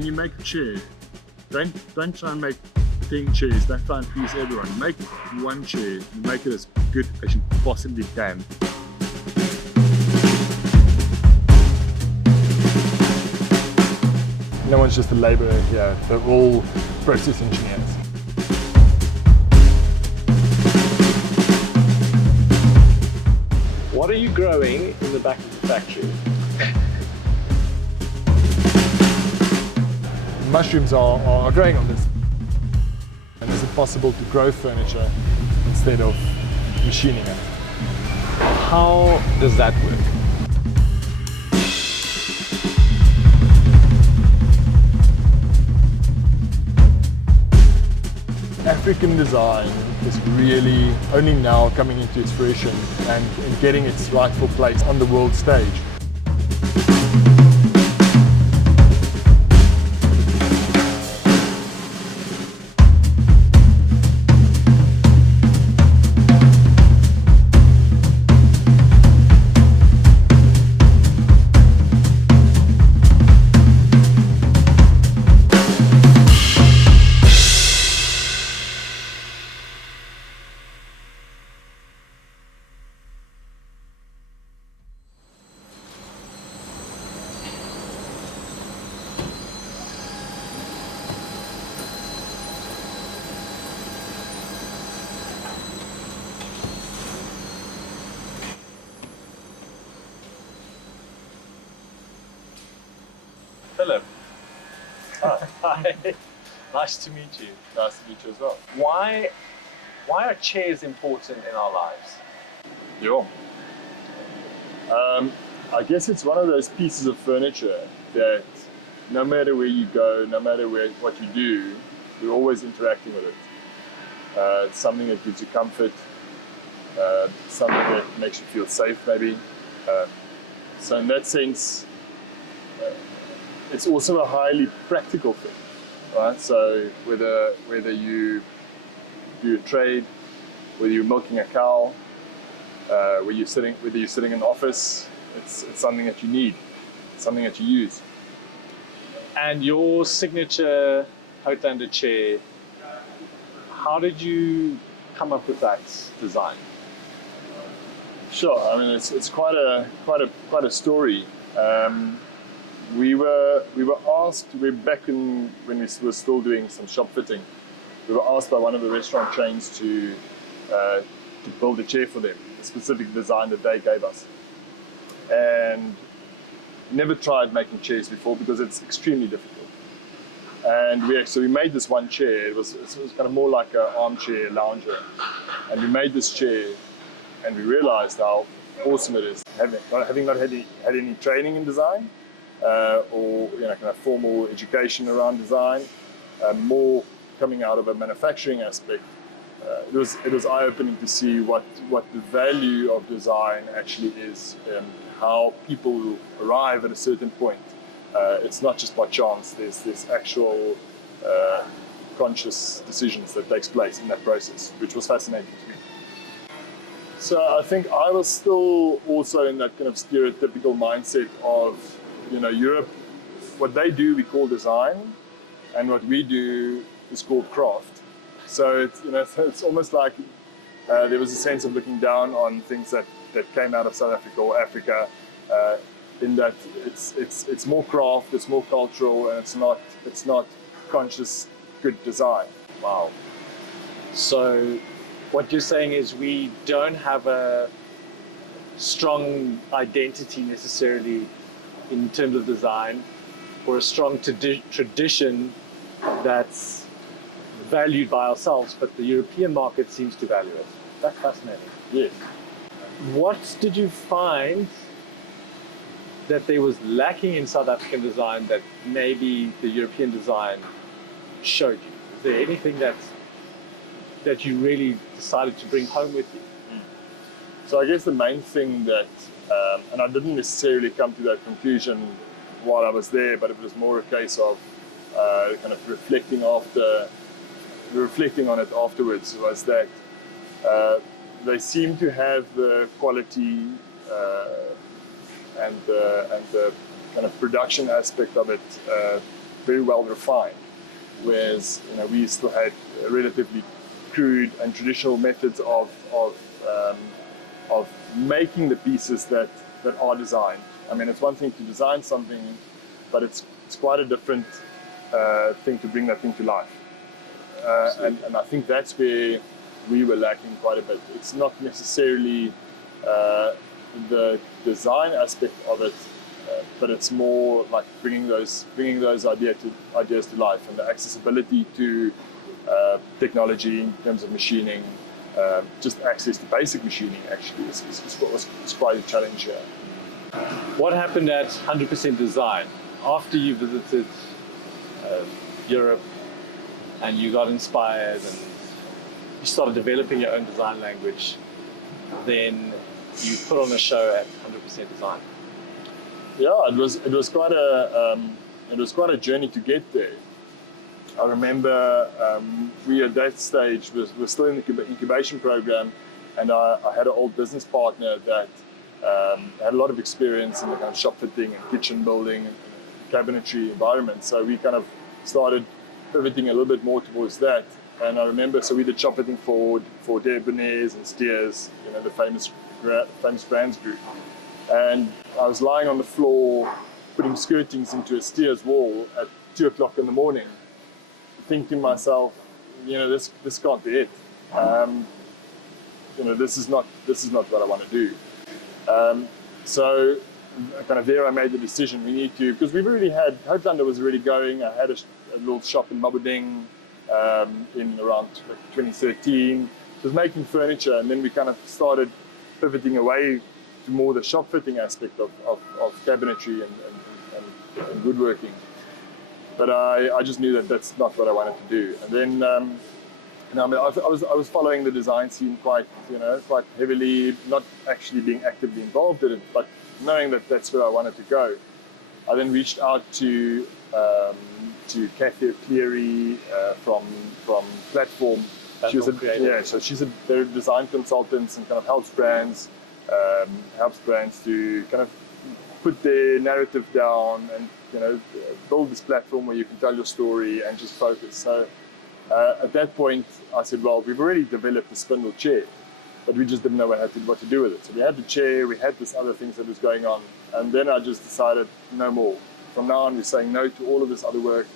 when you make a chair, don't try and make 10 chairs, don't try and please everyone. Make one chair, and make it as good as you possibly can. No one's just a labourer here, they're all process engineers. What are you growing in the back of the factory? Mushrooms are growing on this. And is it possible to grow furniture instead of machining it? How does that work? African design is really only now coming into its fruition and getting its rightful place on the world stage. Philip. Hi. Nice to meet you. Nice to meet you as well. Why are chairs important in our lives? Yeah. I guess it's one of those pieces of furniture that no matter where you go, no matter what you do, you're always interacting with it. It's something that gives you comfort, something that makes you feel safe maybe. So in that sense, it's also a highly practical thing, right? So whether you do a trade, whether you're milking a cow, whether you're sitting in an office, it's something that you need, something that you use. And your signature Houtlander chair, how did you come up with that design? Sure, I mean it's quite a story. We were asked, back when we were still doing some shop fitting, we were asked by one of the restaurant chains to build a chair for them, a specific design that they gave us. And never tried making chairs before because it's extremely difficult. And we made this one chair. It was kind of more like an armchair lounger. And we made this chair, and we realized how awesome it is. Having not had any training in design, or kind of formal education around design, more coming out of a manufacturing aspect, it was eye-opening to see what the value of design actually is, and how people arrive at a certain point. It's not just by chance. There's actual conscious decisions that takes place in that process, which was fascinating to me. So I think I was still also in that kind of stereotypical mindset of, Europe, what they do we call design, and what we do is called craft. So it's almost like there was a sense of looking down on things that came out of South Africa or Africa, in that it's more craft, it's more cultural, and it's not conscious good design. Wow. So what you're saying is we don't have a strong identity necessarily in terms of design, or a strong tradition that's valued by ourselves, but the European market seems to value it. That's fascinating. Yes. What did you find that there was lacking in South African design that maybe the European design showed you? Is there anything that you really decided to bring home with you? So I guess the main thing that, and I didn't necessarily come to that conclusion while I was there, but it was more a case of kind of reflecting on it afterwards, was that they seem to have the quality and the kind of production aspect of it very well refined, whereas we still had relatively crude and traditional methods of making the pieces that are designed. I mean, it's one thing to design something, but it's quite a different thing to bring that thing to life. And I think that's where we were lacking quite a bit. It's not necessarily the design aspect of it, but it's more like bringing those ideas to life, and the accessibility to technology in terms of machining, just access to basic machining actually is what was quite a challenge here. What happened at 100% Design after you visited Europe and you got inspired and you started developing your own design language? Then you put on a show at 100% Design. Yeah, it was quite a journey to get there. I remember we at that stage were still in the incubation program, and I had an old business partner that had a lot of experience in the kind of shop fitting and kitchen building and cabinetry environment. So we kind of started pivoting a little bit more towards that. And I remember, so we did shop fitting for Debonairs and Steers, the famous brands group. And I was lying on the floor putting skirtings into a Steers wall at 2 o'clock in the morning, thinking to myself, this can't be it. This is not what I want to do. So kind of there I made the decision, we need to, because we've already had, Houtlander was already going. I had a little shop in Mabuding in around 2013. It was making furniture, and then we kind of started pivoting away to more the shop fitting aspect of cabinetry and woodworking. But I just knew that that's not what I wanted to do. And then I was following the design scene quite heavily, not actually being actively involved in it, but knowing that that's where I wanted to go. I then reached out to Kathy O'Cleary from Platform. They're design consultants and kind of helps brands to kind of put their narrative down and build this platform where you can tell your story and just focus. So at that point I said, well, we've already developed the spindle chair, but we just didn't know what to do with it. So we had the chair, we had this other things that was going on, and then I just decided no more. From now on, we're saying no to all of this other work,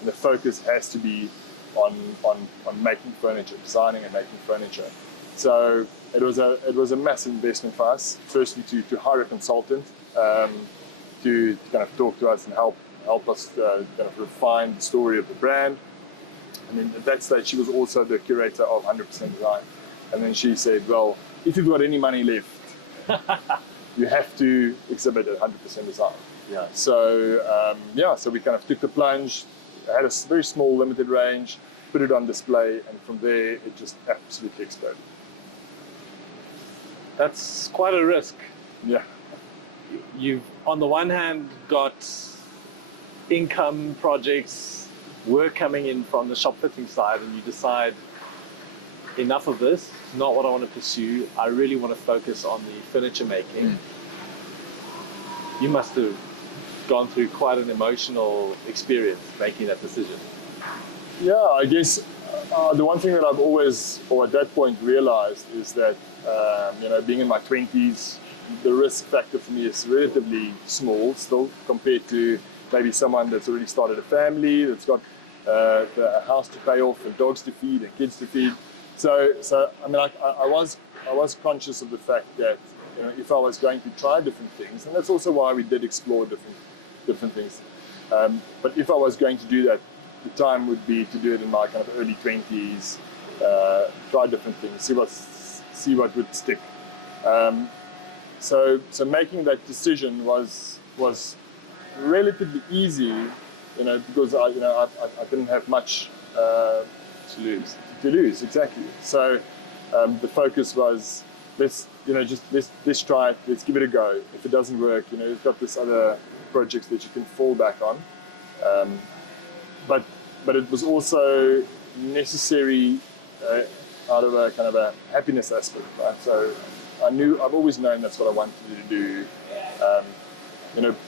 and the focus has to be on making furniture, designing and making furniture. So it was a massive investment for us. Firstly, to hire a consultant to kind of talk to us and help us kind of refine the story of the brand. And then at that stage, she was also the curator of 100% Design. And then she said, well, if you've got any money left, you have to exhibit at 100% Design. Yeah. So so we kind of took the plunge. I had a very small limited range, put it on display, and from there it just absolutely exploded. That's quite a risk. Yeah. You've on the one hand got income projects, work coming in from the shop fitting side, and you decide enough of this, not what I want to pursue. I really want to focus on the furniture making. You must have gone through quite an emotional experience making that decision. Yeah, I guess the one thing that I've always, or at that point, realized is that being in my 20s, the risk factor for me is relatively small still compared to maybe someone that's already started a family, that's got a house to pay off, and dogs to feed, and kids to feed. So I mean, I was conscious of the fact that if I was going to try different things, and that's also why we did explore different things. But if I was going to do that, the time would be to do it in my kind of early 20s, try different things, see what would stick. So making that decision was relatively easy, because I didn't have much To lose, exactly. So the focus was let's try it, let's give it a go. If it doesn't work, you've got this other projects that you can fall back on. But it was also necessary out of a kind of a happiness aspect, right? So I've always known that's what I wanted to do.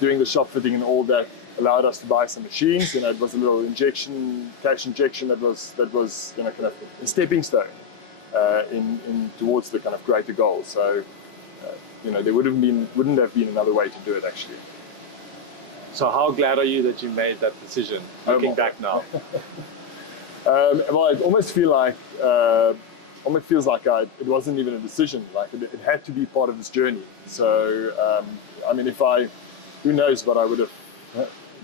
Doing the shop fitting and all that allowed us to buy some machines. You know, it was a little cash injection that was you know, kind of a stepping stone in towards the kind of greater goal. So you know, there wouldn't have been another way to do it actually. So how glad are you that you made that decision, looking back now? Well, it almost feels like it wasn't even a decision. Like it had to be part of this journey. So I mean, who knows what I would have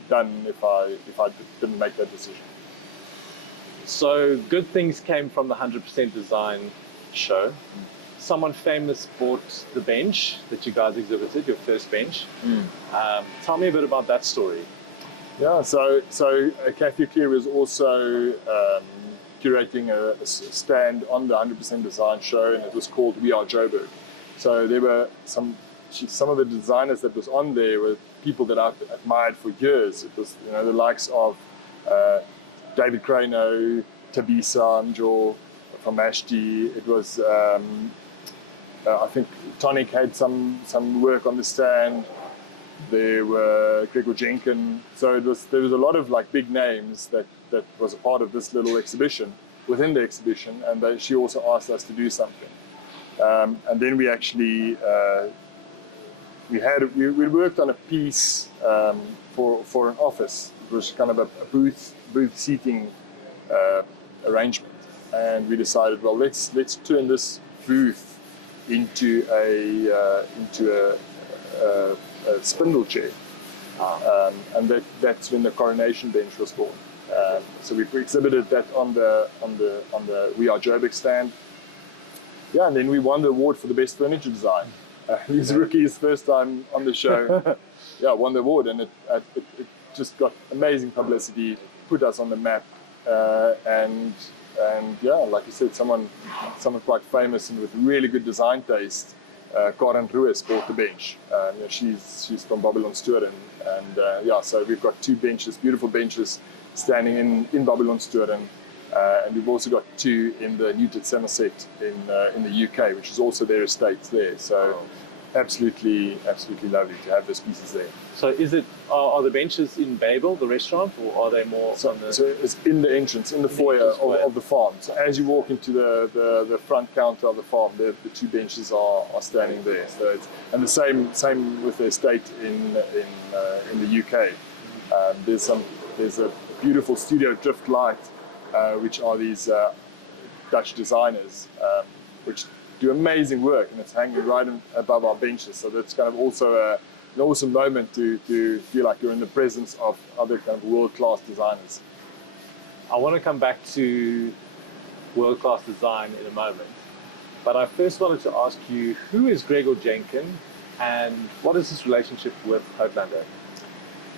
done if I didn't make that decision. So good things came from the 100% Design show. Someone famous bought the bench that you guys exhibited, your first bench. Tell me a bit about that story. Yeah, so Kathy Clear was also curating a stand on the 100% Design show, and it was called We Are Joburg. So there were some of the designers that was on there were people that I've admired for years. It was, you know, the likes of David Crano, Tabisa Mjo from Ashti. It was I think Tonic had some work on the stand. There were Gregor Jenkins. So there was a lot of like big names that was a part of this little exhibition within the exhibition, and she also asked us to do something. And then we actually we worked on a piece for an office. It was kind of a booth seating arrangement, and we decided, well, let's turn this booth into a spindle chair, and that's when the Coronation Bench was born. So we exhibited that on the We Are Joburg stand. Yeah, and then we won the award for the best furniture design. He's Rookie's first time on the show. Yeah, won the award, and it just got amazing publicity, put us on the map, and yeah, like you said, someone quite famous and with really good design taste. Karen Ruiz bought the bench. You know, she's from Babylonstoren, and yeah, so we've got two benches, beautiful benches, standing in Babylonstoren, and we've also got two in the Newton Somerset in the UK, which is also their estate there. So absolutely lovely to have those pieces there. So are the benches in Babel, the restaurant, or are they more so it's in the entrance, in the foyer of the farm. So as you walk into the front counter of the farm, the two benches are standing there. So and the same with the estate in the UK. There's a beautiful studio drift light, which are these Dutch designers, which do amazing work, and it's hanging right above our benches. So that's kind of also an awesome moment to feel like you're in the presence of other kind of world-class designers. I want to come back to world-class design in a moment, but I first wanted to ask you, who is Gregor Jenkins, and what is his relationship with Houtlander?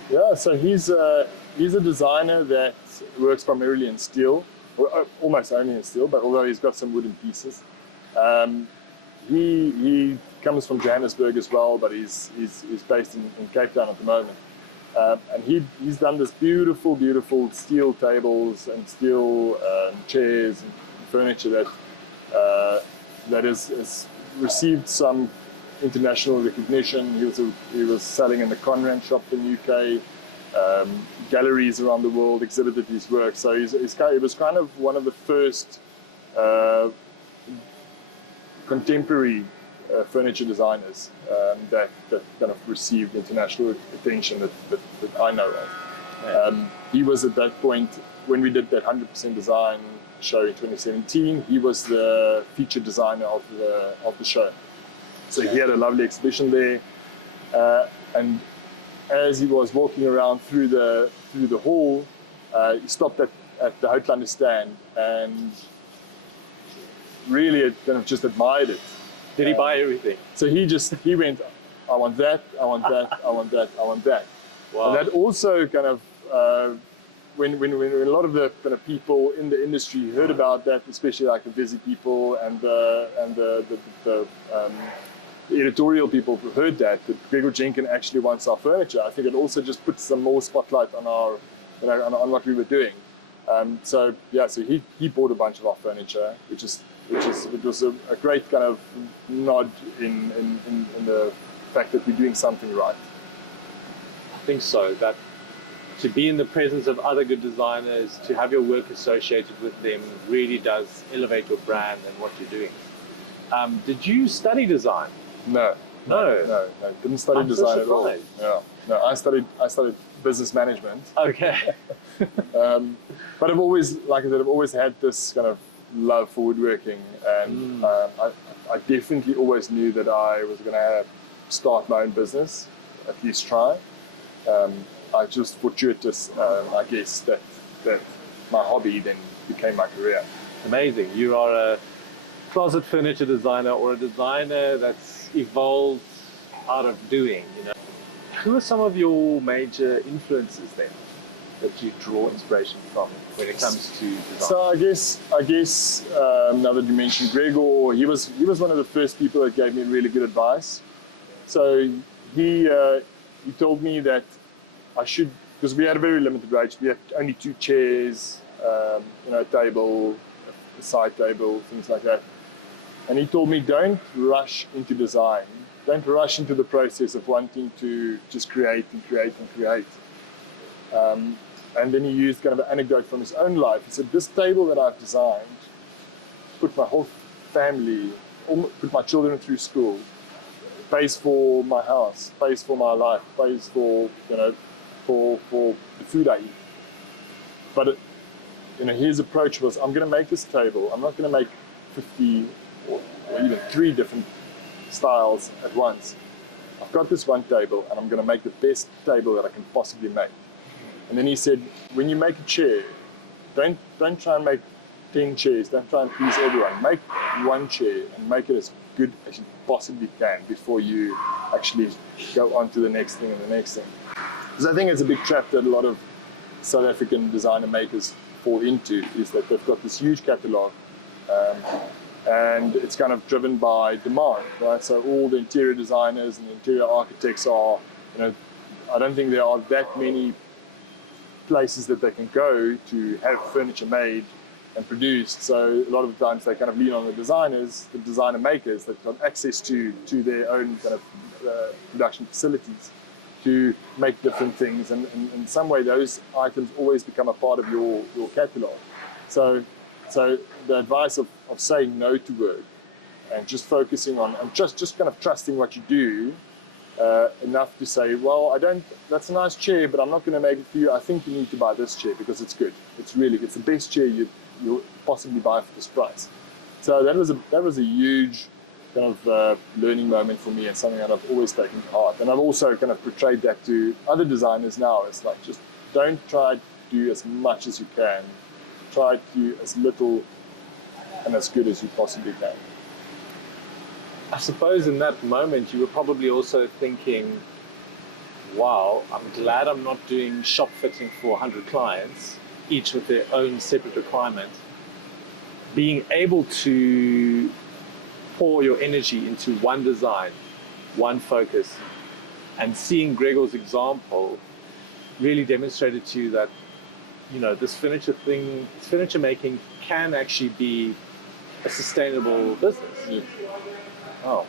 Yeah, so he's a designer that works primarily in steel, or almost only in steel, but although he's got some wooden pieces. He comes from Johannesburg as well, but he's based in Cape Town at the moment. And he's done this beautiful steel tables and steel chairs and furniture that has received some international recognition. He was selling in the Conran shop in the UK, galleries around the world exhibited his work. So he was kind of one of the first contemporary furniture designers that kind of received international attention that I know of. He was at that point, when we did that 100% Design show in 2017, he was the featured designer of the show. So he had a lovely exhibition there, and as he was walking around through the hall, he stopped at the Houtlander stand and really kind of just admired it. Did he buy everything? So he went, I want that, I want that, I want that, I want that. Wow. And that also kind of, when a lot of the kind of people in the industry heard about that, especially like the busy people and the editorial people who heard that Gregor Jenkins actually wants our furniture, I think it also just puts some more spotlight on our, on what we were doing. So he bought a bunch of our furniture, which was a great kind of nod in the fact that we're doing something right. I think so. That to be in the presence of other good designers, to have your work associated with them, really does elevate your brand and what you're doing. Did you study design? No. No. Didn't study I'm so design at all. surprised. Yeah. No, I studied business management. Okay. But I've always, like I said, I've always had this kind of love for woodworking, and I definitely always knew that I was going to start my own business, at least try. I just fortuitous, I guess, that my hobby then became my career. Amazing. You are a closet furniture designer, or a designer that's evolved out of doing, you know. Who are some of your major influences then that you draw inspiration from when it comes to design? So I guess now that you mentioned Gregor, he was one of the first people that gave me really good advice. So he told me that I should, because we had a very limited range. We had only 2 chairs, a table, a side table, things like that. And he told me, don't rush into design. Don't rush into the process of wanting to just create and create and create. And then he used kind of an anecdote from his own life. He said, this table that I've designed, put my whole family, put my children through school, pays for my house, pays for my life, pays for, for the food I eat. But his approach was, I'm going to make this table. I'm not going to make 50 or even 3 different styles at once. I've got this one table, and I'm going to make the best table that I can possibly make. And then he said, when you make a chair, don't try and make 10 chairs. Don't try and please everyone. Make one chair and make it as good as you possibly can before you actually go on to the next thing and the next thing. Because I think it's a big trap that a lot of South African designer makers fall into, is that they've got this huge catalogue, and it's kind of driven by demand, right? So all the interior designers and the interior architects are, I don't think there are that many places that they can go to have furniture made and produced. So a lot of the times they kind of lean on the designers, the designer makers that have access to their own kind of production facilities to make different things. And in some way, those items always become a part of your catalogue. So the advice of saying no to work and just focusing on, and just kind of trusting what you do, enough to say, well, that's a nice chair, but I'm not going to make it for you. I think you need to buy this chair because it's good. It's really good. It's the best chair you'll possibly buy for this price. So that was a huge kind of learning moment for me, and something that I've always taken to heart. And I've also kind of portrayed that to other designers now. It's like, just don't try to do as much as you can. Try to do as little and as good as you possibly can. I suppose in that moment you were probably also thinking, wow, I'm glad I'm not doing shop fitting for 100 clients, each with their own separate requirements. Being able to pour your energy into one design, one focus, and seeing Gregor's example really demonstrated to you that, this furniture making can actually be a sustainable business. Yeah. Oh.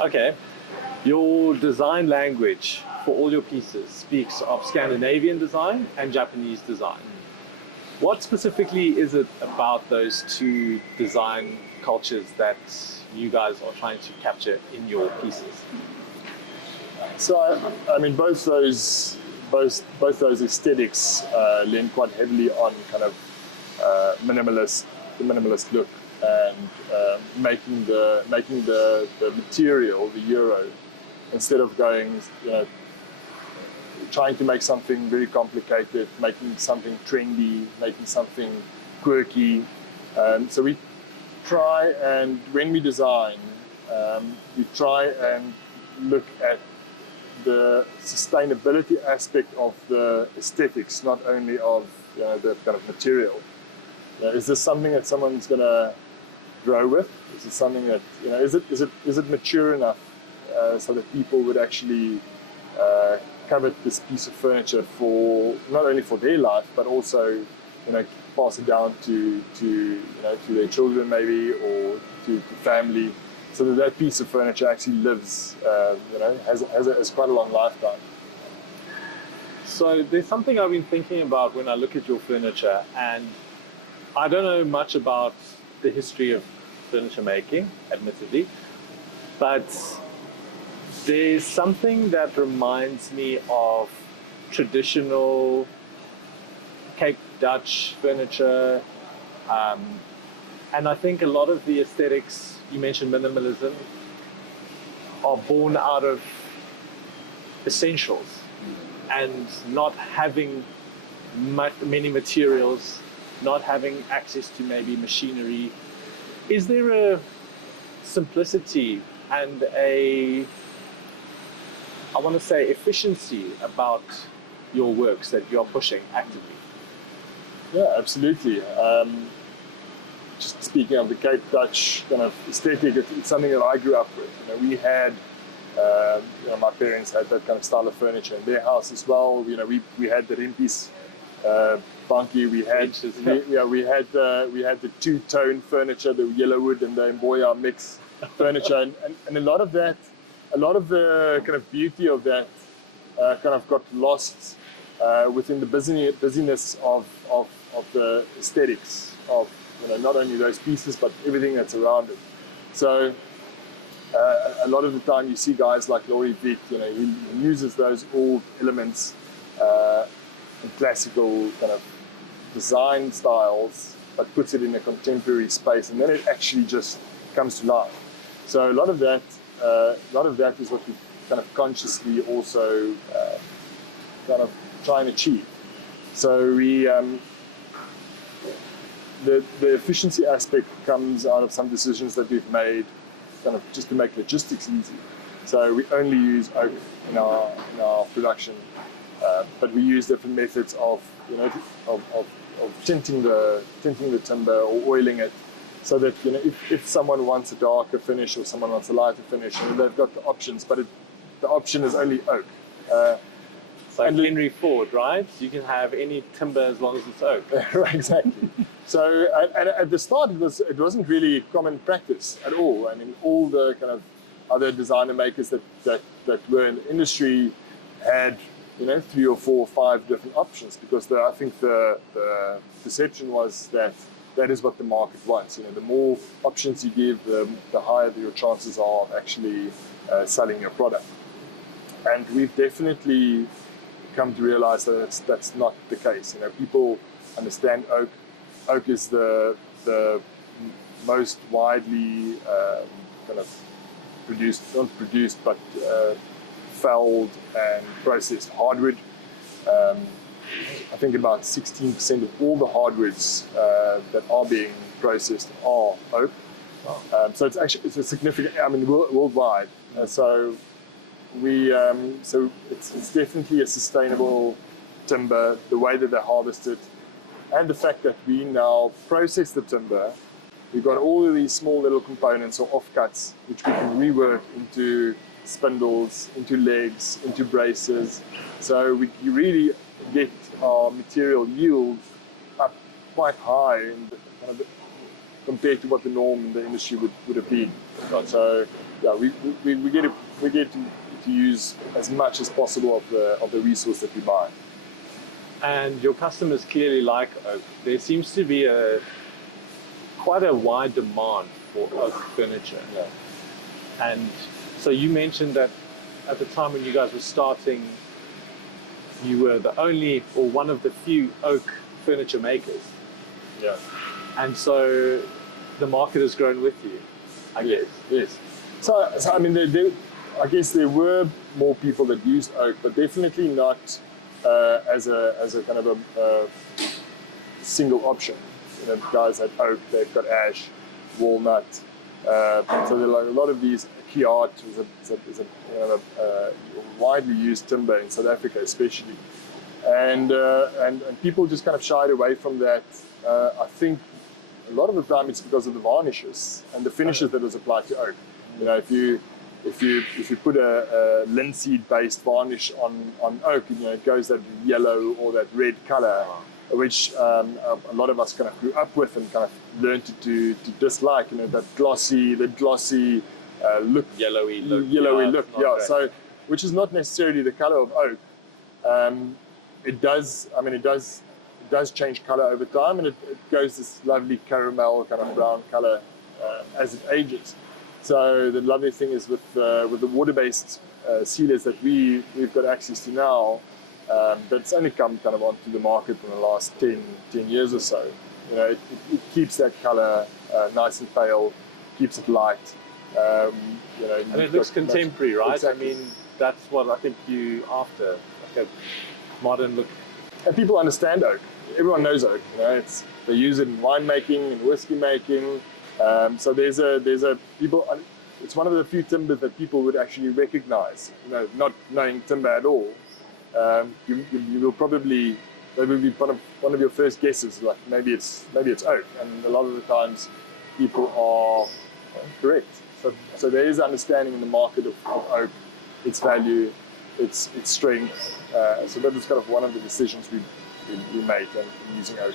Okay. Your design language for all your pieces speaks of Scandinavian design and Japanese design. What specifically is it about those 2 design cultures that you guys are trying to capture in your pieces? So I mean, both those aesthetics lean quite heavily on kind of the minimalist look, and making the material, the euro, instead of going, trying to make something very complicated, making something trendy, making something quirky. So we try, and when we design, we try and look at the sustainability aspect of the aesthetics, not only of the kind of material. Is this something that someone's going to grow with? Is it something that, is it mature enough so that people would actually covet this piece of furniture for not only for their life, but also pass it down to their children maybe, or to family, so that piece of furniture actually lives, has quite a long lifetime. So there's something I've been thinking about when I look at your furniture, and I don't know much about the history of furniture making, admittedly, but there's something that reminds me of traditional Cape Dutch furniture, and I think a lot of the aesthetics, you mentioned minimalism, are born out of essentials and not having many materials, not having access to maybe machinery. Is there a simplicity and I want to say efficiency about your works that you're pushing actively? Yeah, absolutely. Just speaking of the Cape Dutch kind of aesthetic, it's something that I grew up with. We had, my parents had that kind of style of furniture in their house as well. We had the Rimpies, Bankie. We had the two-tone furniture, the yellow wood and the Mboya mix furniture, and a lot of the kind of beauty of that kind of got lost within the busyness of the aesthetics of not only those pieces but everything that's around it. So a lot of the time you see guys like Laurie Vick, he uses those old elements in classical kind of design styles, but puts it in a contemporary space, and then it actually just comes to life. So a lot of that is what we kind of consciously also kind of try and achieve. So we the efficiency aspect comes out of some decisions that we've made, kind of just to make logistics easy. So we only use oak in our production, but we use different methods of tinting the timber or oiling it, so that if someone wants a darker finish or someone wants a lighter finish, they've got the options, but the option is only oak. Like Henry Ford, right? You can have any timber as long as it's oak. Right, exactly. So, and at the start, it wasn't really common practice at all. I mean, all the kind of other designer makers that were in the industry had 3 or 4 or 5 different options, because I think the perception was that is what the market wants. The more options you give, the higher your chances are of actually selling your product. And we've definitely come to realize that that's not the case. People understand oak. Oak is the most widely kind of felled and processed hardwood. I think about 16% of all the hardwoods that are being processed are oak. Wow. So it's a significant, worldwide. So it's definitely a sustainable timber, the way that they harvest it, and the fact that we now process the timber. We've got all of these small little components or offcuts, which we can rework into spindles, into legs, into braces. So you really get our material yield up quite high compared to what the norm in the industry would have been. So yeah, we get to use as much as possible of the resource that we buy. And your customers clearly like oak. There seems to be quite a wide demand for oak furniture. Yeah. And so you mentioned that at the time when you guys were starting, you were the only or one of the few oak furniture makers. Yeah. And so the market has grown with you, I guess. Yes. So I mean, I guess there were more people that used oak, but definitely not as a kind of a single option. Guys had oak, they've got ash, walnut. So there are a lot of these. Kiart is a widely used timber in South Africa, especially, and people just kind of shied away from that. I think a lot of the time it's because of the varnishes and the finishes that was applied to oak. If you put a linseed based varnish on oak, it goes that yellow or that red color, which a lot of us kind of grew up with and kind of learned to dislike. That glossy look, yellowy look. Yeah. So, which is not necessarily the color of oak. it does. I mean, it does change color over time, and it goes this lovely caramel kind of brown color as it ages. So the lovely thing is with the water-based sealers that we've got access to now, that's only come kind of onto the market in the last 10 years or so. You know, it keeps that color nice and pale, keeps it light. You know, and it looks contemporary, right? Exactly. I mean, that's what I think you after, like a modern look. And people understand oak. Everyone knows oak. You know, they use it in winemaking and whiskey making. So there's a people. It's one of the few timbers that people would actually recognize. You know, not knowing timber at all, you will probably, that would be one of your first guesses. Like maybe it's oak, and a lot of the times people are correct. So there is understanding in the market of oak, its value, its strength. So that was kind of one of the decisions we made in using oak.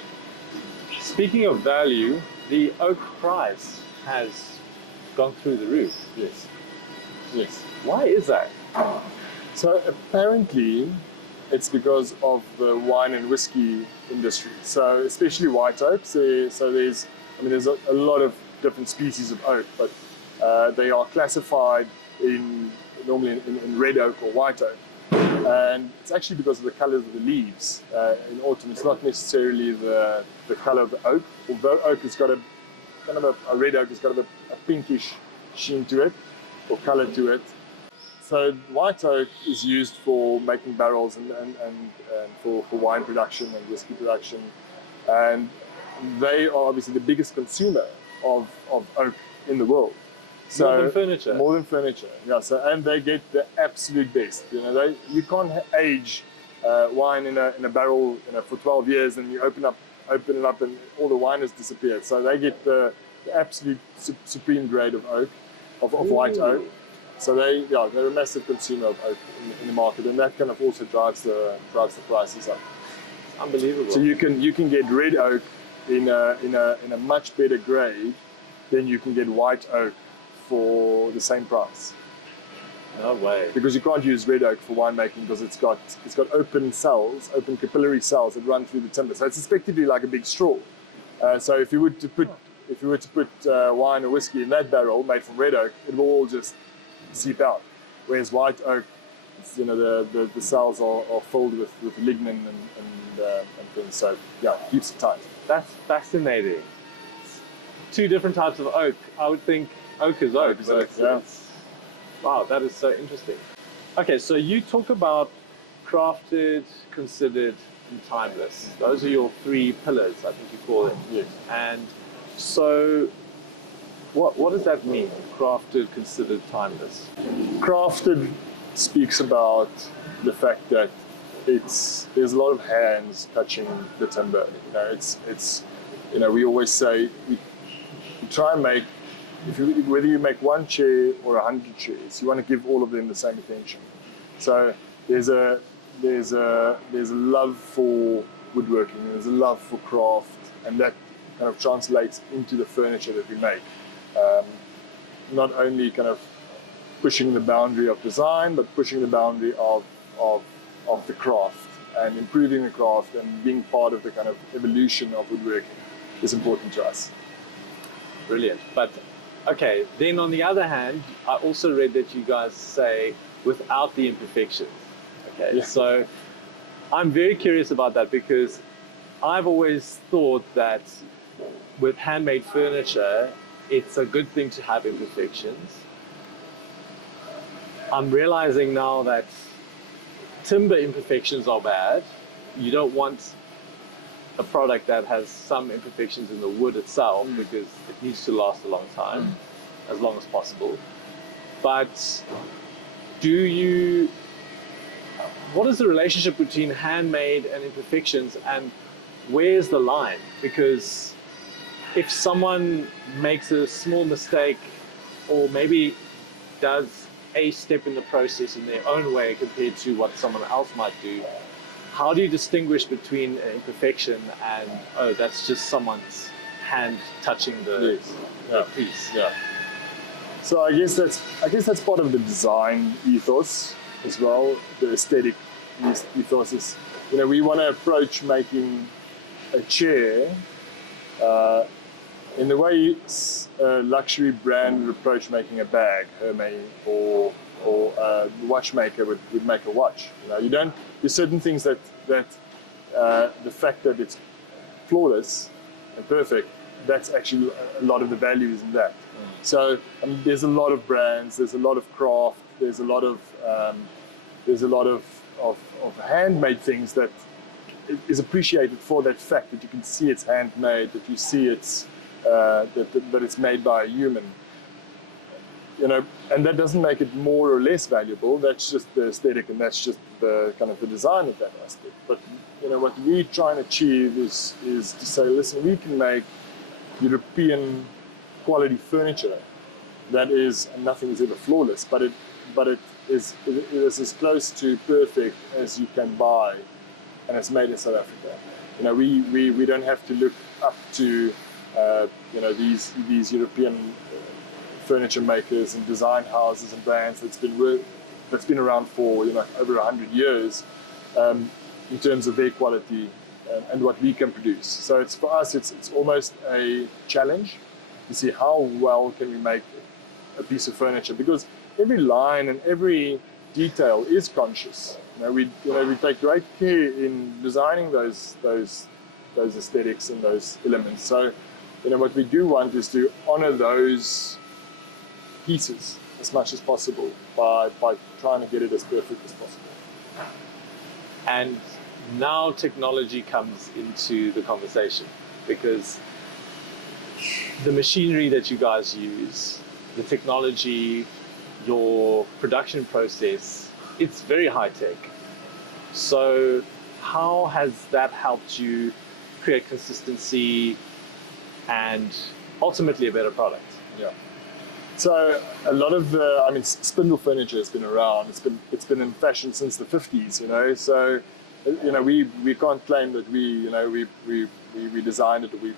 Speaking of value, the oak price has gone through the roof. Yes. Why is that? So apparently it's because of the wine and whiskey industry. So especially white oak. So there's a lot of different species of oak, but they are classified normally in red oak or white oak. And it's actually because of the colors of the leaves. In autumn, it's not necessarily the color of the oak, although oak has got a red oak has got a pinkish sheen to it, or color to it. So white oak is used for making barrels and for wine production and whiskey production. And they are obviously the biggest consumer of oak in the world. So, more than furniture. More than furniture, yeah. So, and they get the absolute best. You know, you can't age wine in a barrel, you know, for 12 years, and you open it up, and all the wine has disappeared. So they get the absolute supreme grade of oak, of white oak. So they're a massive consumer of oak in the market, and that kind of also drives the prices up. Unbelievable. So you can get red oak in a much better grade than you can get white oak for the same price. No way. Because you can't use red oak for winemaking because it's got open capillary cells that run through the timber. So it's effectively like a big straw. So if you were to put wine or whiskey in that barrel made from red oak, it will all just seep out. Whereas white oak, you know, the cells are filled with lignin and things. So yeah, it keeps it tight. That's fascinating. Two different types of oak. I would think oak is oak. Wow, that is so interesting. Okay, so you talk about crafted, considered, and timeless. Those are your three pillars, I think you call them. Yes. And so, what does that mean? Crafted, considered, timeless. Crafted speaks about the fact that there's a lot of hands touching the timber. You know, it's you know, we always say we try and make, whether you make one chair or 100 chairs, you want to give all of them the same attention. So there's a love for woodworking, there's a love for craft, and that kind of translates into the furniture that we make. Not only kind of pushing the boundary of design, but pushing the boundary of the craft and improving the craft and being part of the kind of evolution of woodworking is important to us. Brilliant. But okay, then on the other hand, I also read that you guys say without the imperfections. Okay, Yeah. So I'm very curious about that because I've always thought that with handmade furniture, it's a good thing to have imperfections. I'm realizing now that timber imperfections are bad. You don't want a product that has some imperfections in the wood itself because it needs to last a long time, as long as possible. But what is the relationship between handmade and imperfections, and where's the line? Because if someone makes a small mistake or maybe does a step in the process in their own way compared to what someone else might do, how do you distinguish between an imperfection and, oh, that's just someone's hand touching the piece? Yeah. So I guess that's part of the design ethos as well. The aesthetic ethos is we want to approach making a chair in the way a luxury brand would approach making a bag, Hermes, or a watchmaker would make a watch. There's certain things that the fact that it's flawless and perfect, that's actually a lot of the value is in that. So there's a lot of brands, there's a lot of craft, there's a lot of handmade things that is appreciated for that fact that you can see it's handmade, that you see it's that it's made by a human. And that doesn't make it more or less valuable. That's just the aesthetic, and that's just the kind of the design of that aspect. But what we try and achieve is to say, listen, we can make European quality furniture that is, and nothing is ever flawless, but it is as close to perfect as you can buy, and it's made in South Africa. We don't have to look up to these European furniture makers and design houses and brands that's been around for over 100 years in terms of their quality and what we can produce. So for us it's almost a challenge to see how well can we make a piece of furniture, because every line and every detail is conscious. We take great care in designing those aesthetics and those elements. So what we do want is to honor those pieces as much as possible by trying to get it as perfect as possible. And now technology comes into the conversation, because the machinery that you guys use, the technology, your production process, it's very high tech. So how has that helped you create consistency and ultimately a better product? Yeah. So a lot of spindle furniture has been around. It's been in fashion since the 50s. So we can't claim that we designed it. We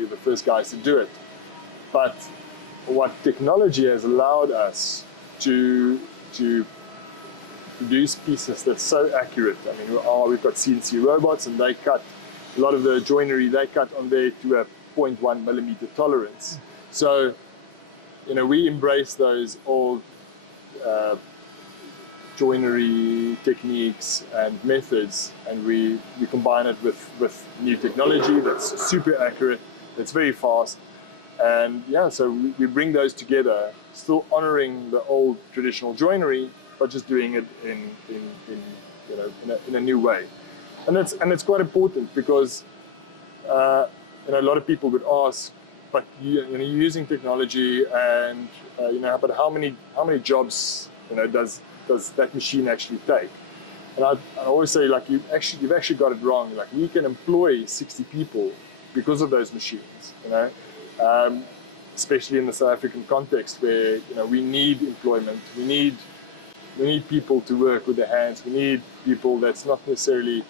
were the first guys to do it. But what technology has allowed us to produce pieces that's so accurate. We've got CNC robots, and they cut a lot of the joinery. They cut on there to a 0.1 millimeter tolerance. So we embrace those old joinery techniques and methods, and we combine it with new technology that's super accurate, that's very fast. And so we bring those together, still honoring the old traditional joinery, but just doing it in a new way. And it's quite important, because a lot of people would ask, but you're using technology, and but how many jobs does that machine actually take? And I always say, you've actually got it wrong. We can employ 60 people because of those machines. Especially in the South African context, where we need employment, we need people to work with their hands. We need people that's not necessarily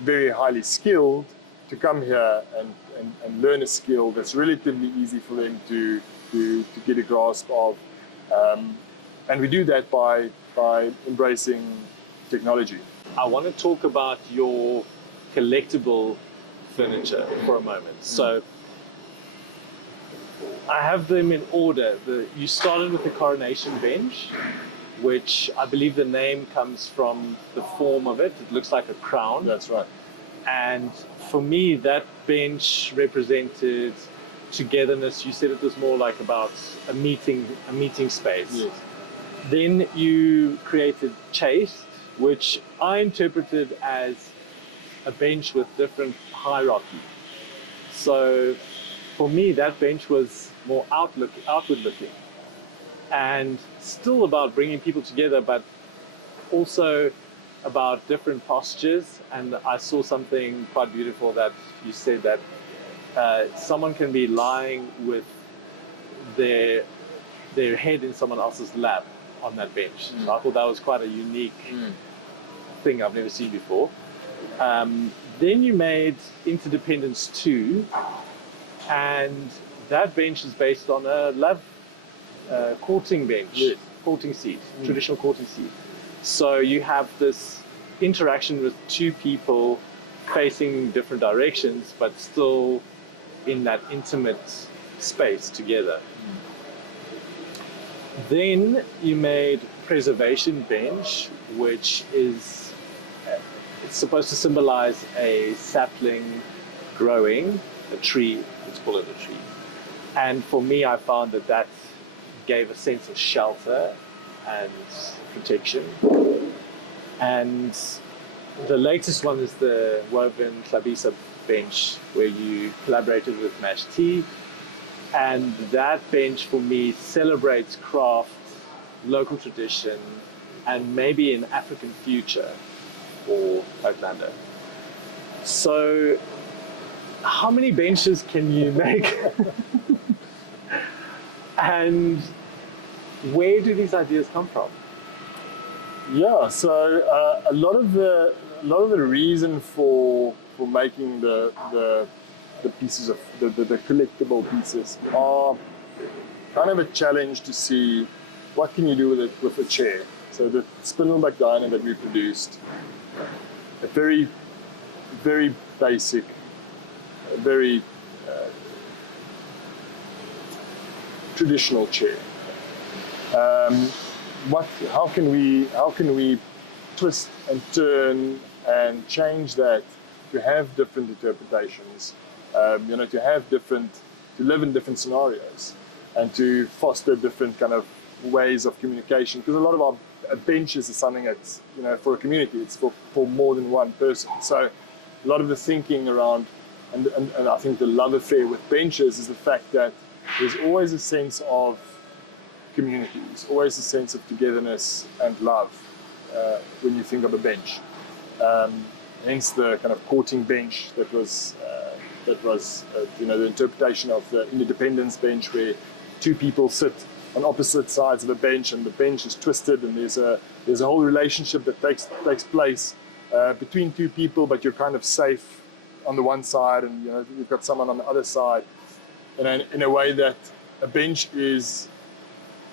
very highly skilled to come here and learn a skill that's relatively easy for them to get a grasp of. And we do that by embracing technology. I want to talk about your collectible furniture for a moment. So I have them in order. You started with the Coronation Bench, which I believe the name comes from the form of it. It looks like a crown. That's right. And for me, that bench represented togetherness. You said it was more like about a meeting space. Yes. Then you created Chaste, which I interpreted as a bench with different hierarchy. So for me, that bench was more outward looking, and still about bringing people together, but also about different postures. And I saw something quite beautiful that you said, that someone can be lying with their head in someone else's lap on that bench. So I thought that was quite a unique thing I've never seen before. Then you made Interdependence 2, and that bench is based on a love courting bench, courting seat, traditional courting seat. So you have this interaction with two people facing different directions, but still in that intimate space together. Then you made Preservation Bench, which is it's supposed to symbolize a sapling growing, a tree, let's call it a tree. And for me, I found that that gave a sense of shelter and protection. And the latest one is the woven Tlabisa bench, where you collaborated with Mash Tea. And that bench for me celebrates craft, local tradition, and maybe an African future for Houtlander. So, how many benches can you make? And where do these ideas come from? Yeah, so a lot of the reason for making the pieces of the collectible pieces are kind of a challenge to see what can you do with it with a chair. So the spindleback diner that we produced, a very basic, very traditional chair. How can we twist and turn and change that to have different interpretations, to live in different scenarios, and to foster different kind of ways of communication? Because a lot of our benches is something that's, for a community, it's for more than one person. So a lot of the thinking around, and I think the love affair with benches is the fact that there's always a sense of community, there's always a sense of togetherness and love when you think of a bench. Hence the kind of courting bench that was the interpretation of the interdependence bench, where two people sit on opposite sides of a bench and the bench is twisted, and there's a whole relationship that takes place between two people, but you're kind of safe on the one side, and you've got someone on the other side. In a way that a bench is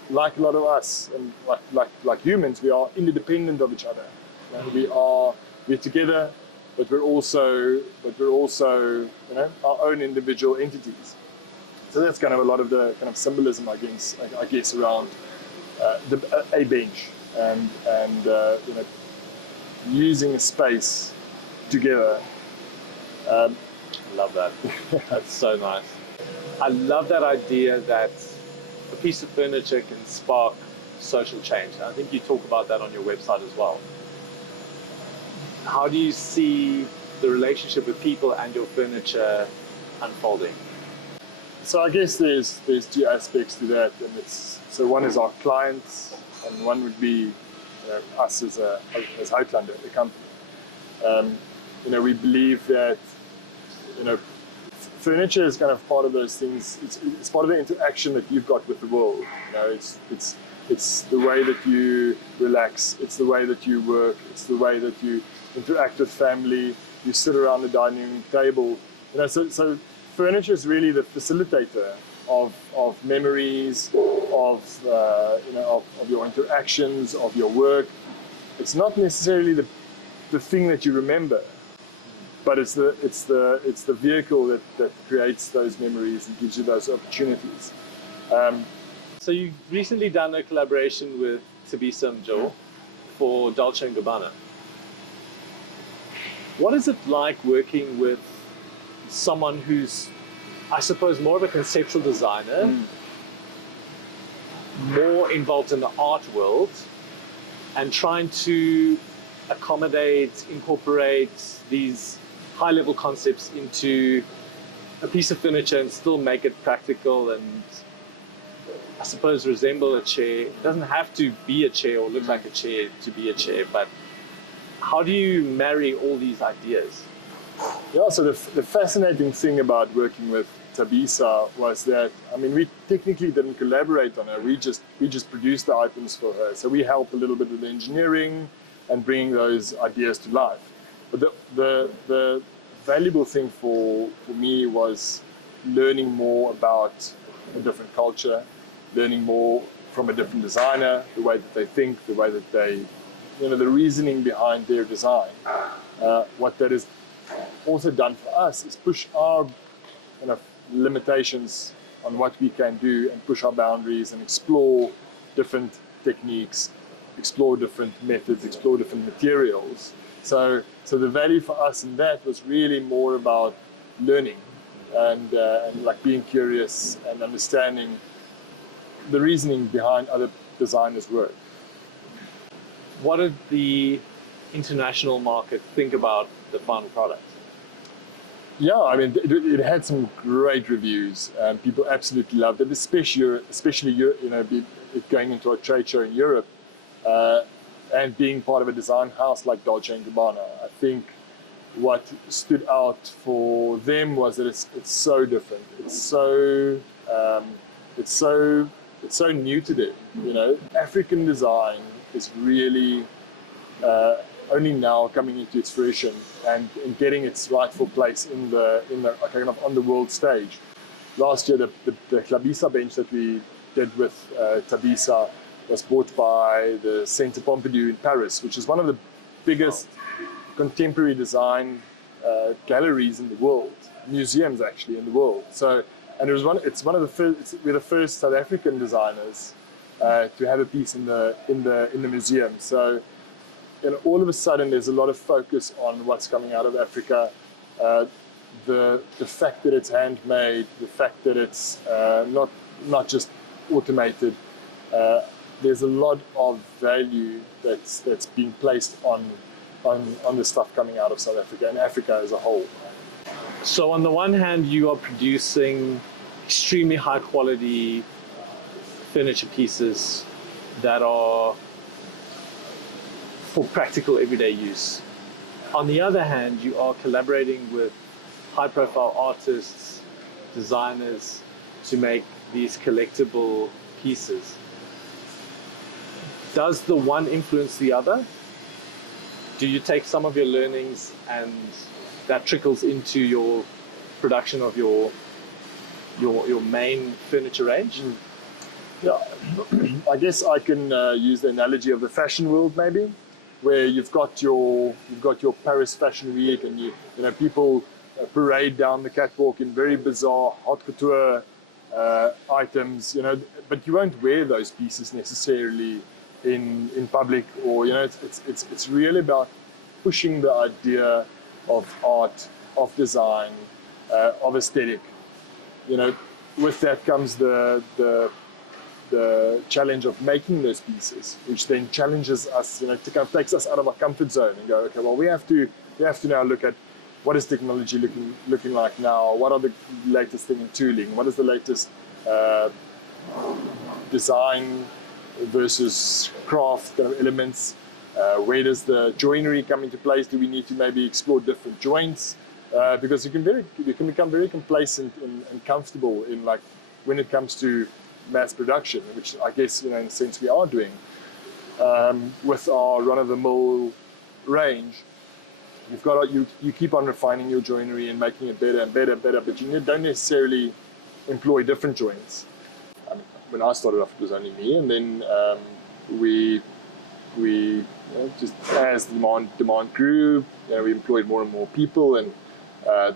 like a lot of us, and like humans, we are interdependent of each other. We're together, but we're also our own individual entities. So that's kind of a lot of the kind of symbolism, I guess, around a bench and using a space together. Love that. That's so nice. I love that idea that a piece of furniture can spark social change. And I think you talk about that on your website as well. How do you see the relationship with people and your furniture unfolding? So I guess there's two aspects to that, and so one is our clients, and one would be us as Houtlander, the company. We believe that furniture is kind of part of those things. It's part of the interaction that you've got with the world. It's the way that you relax. It's the way that you work. It's the way that you interact with family. You sit around the dining table. So furniture is really the facilitator of memories, of your interactions, of your work. It's not necessarily the thing that you remember, but it's the vehicle that creates those memories and gives you those opportunities. So you've recently done a collaboration with Thabisa Mjo for Dolce & Gabbana. What is it like working with someone who's, I suppose, more of a conceptual designer, more involved in the art world, and trying to incorporate these high-level concepts into a piece of furniture and still make it practical and, I suppose, resemble a chair? It doesn't have to be a chair or look like a chair to be a chair, but how do you marry all these ideas? Yeah, so the fascinating thing about working with Thabisa was that, we technically didn't collaborate on her. We just produced the items for her. So we help a little bit with the engineering and bringing those ideas to life. But the valuable thing for me was learning more about a different culture, learning more from a different designer, the way that they think, the way that they the reasoning behind their design. What that has also done for us is push our kind of limitations on what we can do and push our boundaries and explore different techniques, explore different methods, explore different materials. So the value for us in that was really more about learning and like being curious and understanding the reasoning behind other designers' work. What did the international market think about the final product? Yeah, I mean, it had some great reviews. People absolutely loved it, especially it going into a trade show in Europe and being part of a design house like Dolce & Gabbana. I think what stood out for them was that it's so different. It's so new to them. African design is really only now coming into its fruition and getting its rightful place in the kind of on the world stage. Last year, the Klabisa bench that we did with Thabisa was bought by the Centre Pompidou in Paris, which is one of the biggest contemporary design galleries in the world, museums actually in the world. So, and we're the first South African designers to have a piece in the museum. So, all of a sudden, there's a lot of focus on what's coming out of Africa. The fact that it's handmade, the fact that it's not just automated. There's a lot of value that's being placed on the stuff coming out of South Africa and Africa as a whole. So on the one hand, you are producing extremely high quality furniture pieces that are for practical everyday use. On the other hand, you are collaborating with high profile artists, designers to make these collectible pieces. Does the one influence the other? Do you take some of your learnings and that trickles into your production of your main furniture range? Yeah, I guess I can use the analogy of the fashion world maybe, where you've got your Paris Fashion Week and people parade down the catwalk in very bizarre haute couture items, but you won't wear those pieces necessarily in public, or it's really about pushing the idea of art, of design, of aesthetic. With that comes the challenge of making those pieces, which then challenges us, to kind of takes us out of our comfort zone and go, okay, well, we have to now look at what is technology looking like now, what are the latest thing in tooling, what is the latest design versus craft kind of elements, where does the joinery come into place? Do we need to maybe explore different joints? Because you can become very complacent and comfortable in when it comes to mass production, which I guess in a sense we are doing with our run-of-the-mill range. You keep on refining your joinery and making it better and better and better, but you don't necessarily employ different joints. When I started off, it was only me, and then we just as the demand grew, we employed more and more people, and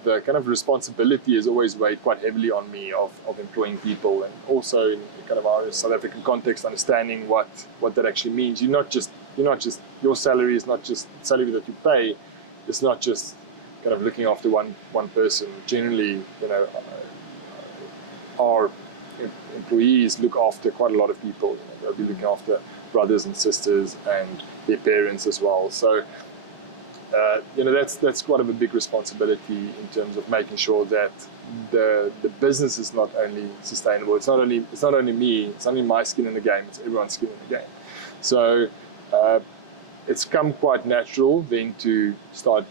the kind of responsibility has always weighed quite heavily on me of employing people, and also in kind of our South African context, understanding what that actually means. You're not just your salary is not just salary that you pay. It's not just kind of looking after one person. Generally, our employees look after quite a lot of people. They'll be looking after brothers and sisters and their parents as well. So, that's quite of a big responsibility in terms of making sure that the business is not only sustainable. It's not only me. It's not only my skin in the game. It's everyone's skin in the game. So, it's come quite natural then to start,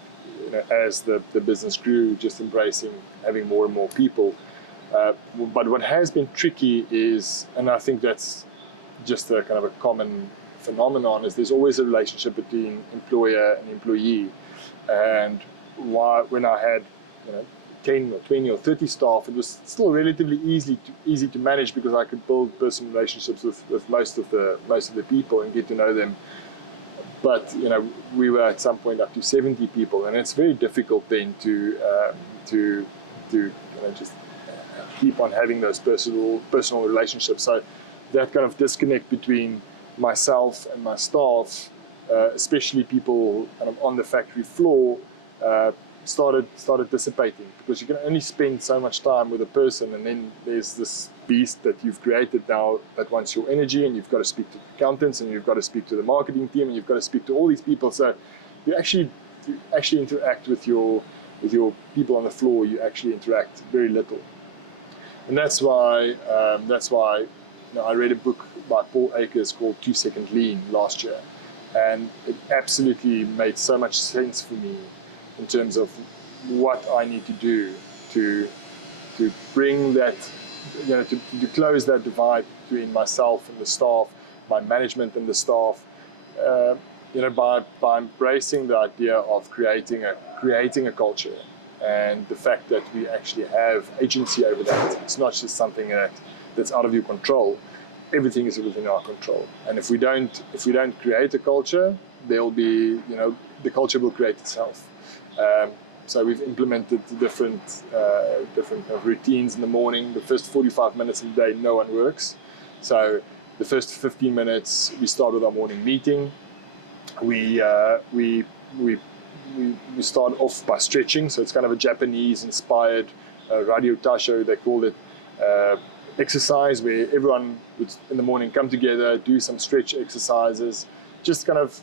as the business grew, just embracing having more and more people. But what has been tricky is, and I think that's just a kind of a common phenomenon, is there's always a relationship between employer and employee. And when I had 10 or 20 or 30 staff, it was still relatively easy to manage, because I could build personal relationships with most of the people and get to know them. But we were at some point up to 70 people, and it's very difficult then to just keep on having those personal relationships. So that kind of disconnect between myself and my staff, especially people kind of on the factory floor, started dissipating, because you can only spend so much time with a person, and then there's this beast that you've created now that wants your energy, and you've got to speak to accountants, and you've got to speak to the marketing team, and you've got to speak to all these people. So you actually interact with your people on the floor. You actually interact very little, and that's why I read a book by Paul Akers called 2 Second Lean last year, and it absolutely made so much sense for me in terms of what I need to do to bring that, to close that divide between myself and the staff, my management and the staff, by embracing the idea of creating a culture, and the fact that we actually have agency over that. It's not just something that's out of your control. Everything is within our control, and if we don't create a culture, there'll be, the culture will create itself. So we've implemented different routines in the morning. The first 45 minutes of the day, no one works. So the first 15 minutes, we start with our morning meeting. We start off by stretching. So it's kind of a Japanese-inspired radio tasho, they call it, exercise, where everyone would in the morning come together, do some stretch exercises, just kind of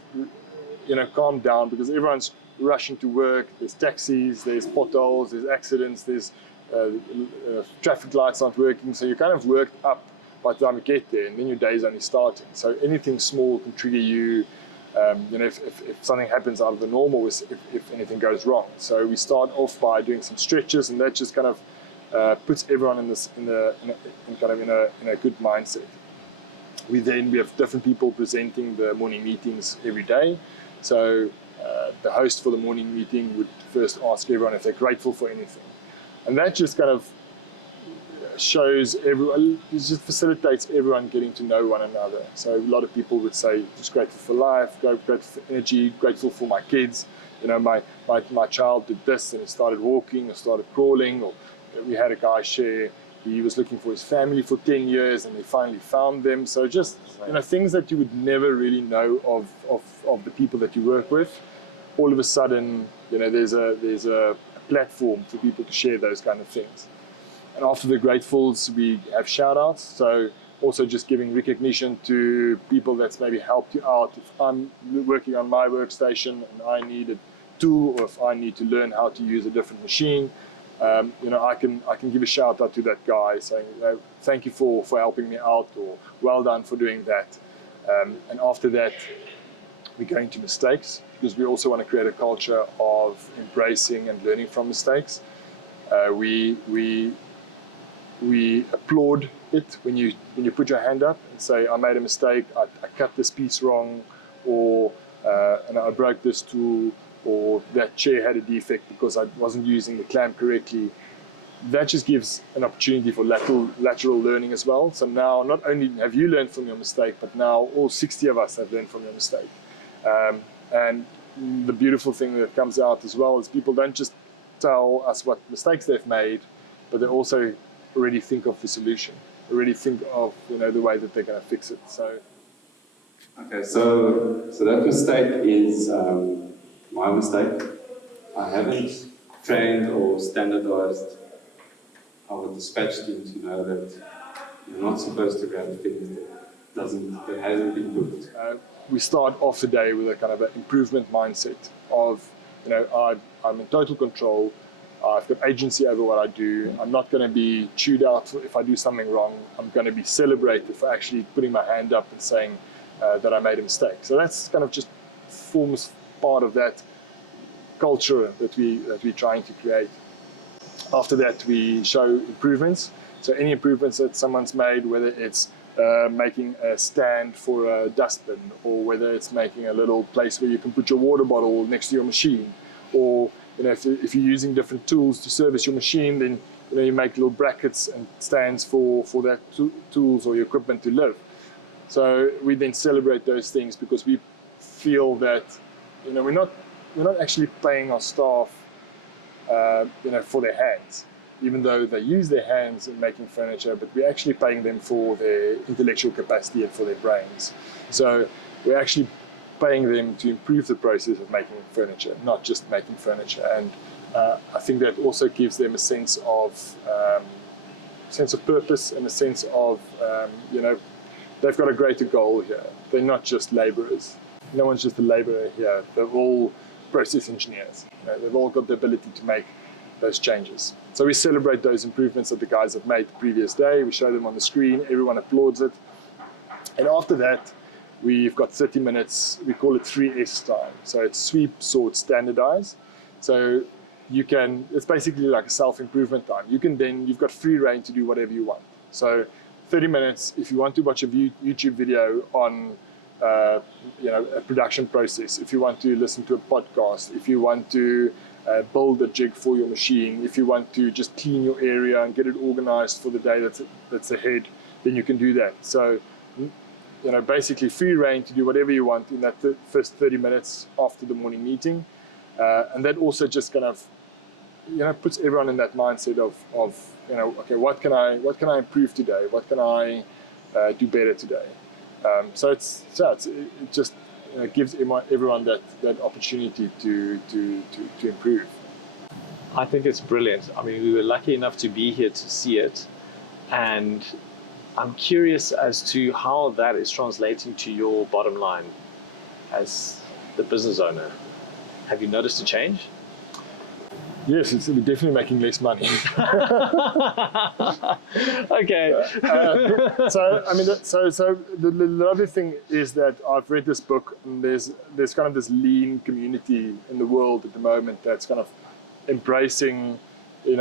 calm down, because everyone's rushing to work. There's taxis, there's potholes, there's accidents, there's traffic lights aren't working, so you're kind of worked up by the time you get there, and then your day's only starting. So anything small can trigger you, if something happens out of the normal, if anything goes wrong. So we start off by doing some stretches, and that just kind of puts everyone in a good mindset. We have different people presenting the morning meetings every day. So the host for the morning meeting would first ask everyone if they're grateful for anything, and that just kind of shows everyone, it just facilitates everyone getting to know one another. So a lot of people would say, just grateful for life, grateful for energy, grateful for my kids. My child did this and he started walking or started crawling. Or we had a guy share, he was looking for his family for 10 years and he finally found them. So just things that you would never really know of the people that you work with. All of a sudden, there's a platform for people to share those kind of things. And after the gratefuls, we have shout outs. So also just giving recognition to people that's maybe helped you out. If I'm working on my workstation and I need a tool, or if I need to learn how to use a different machine, I can give a shout out to that guy saying, thank you for helping me out, or well done for doing that. And after that, we go into mistakes, because we also want to create a culture of embracing and learning from mistakes. We applaud it when you put your hand up and say, I made a mistake, I cut this piece wrong, or and I broke this tool, or that chair had a defect because I wasn't using the clamp correctly. That just gives an opportunity for lateral learning as well. So now not only have you learned from your mistake, but now all 60 of us have learned from your mistake. And the beautiful thing that comes out as well is people don't just tell us what mistakes they've made, but they also already think of the solution, already think of the way that they're going to fix it. So okay, so that mistake is my mistake. I haven't trained or standardized our dispatch team to know that you're not supposed to grab things that hasn't been cooked. We start off the day with a kind of an improvement mindset of, I'm in total control. I've got agency over what I do. I'm not going to be chewed out if I do something wrong. I'm going to be celebrated for actually putting my hand up and saying that I made a mistake. So that's kind of just forms part of that culture that we're trying to create. After that, we show improvements. So any improvements that someone's made, whether it's making a stand for a dustbin, or whether it's making a little place where you can put your water bottle next to your machine, or if you're using different tools to service your machine, then you make little brackets and stands for that tools or your equipment to live. So we then celebrate those things, because we feel that, we're not actually paying our staff, for their hands, even though they use their hands in making furniture, but we're actually paying them for their intellectual capacity and for their brains. So we're actually paying them to improve the process of making furniture, not just making furniture. And I think that also gives them a sense of purpose and a sense of, they've got a greater goal here. They're not just laborers. No one's just a laborer here. They're all process engineers. They've all got the ability to make those changes. So we celebrate those improvements that the guys have made the previous day. We show them on the screen. Everyone applauds it. And after that, we've got 30 minutes. We call it 3S time. So it's sweep, sort, standardize. So it's basically like a self-improvement time. You've got free reign to do whatever you want. So 30 minutes, if you want to watch a YouTube video on a production process, if you want to listen to a podcast, if you want to build a jig for your machine, if you want to just clean your area and get it organized for the day that's ahead, then you can do that. So, basically free reign to do whatever you want in that first 30 minutes after the morning meeting. And that also just kind of, puts everyone in that mindset of okay, what can I improve today? What can I do better today? So it just gives everyone that opportunity to improve. I think it's brilliant. I mean, we were lucky enough to be here to see it, and I'm curious as to how that is translating to your bottom line as the business owner. Have you noticed a change? Yes, we're definitely making less money. Okay. So the other thing is that I've read this book, and there's kind of this lean community in the world at the moment that's kind of embracing,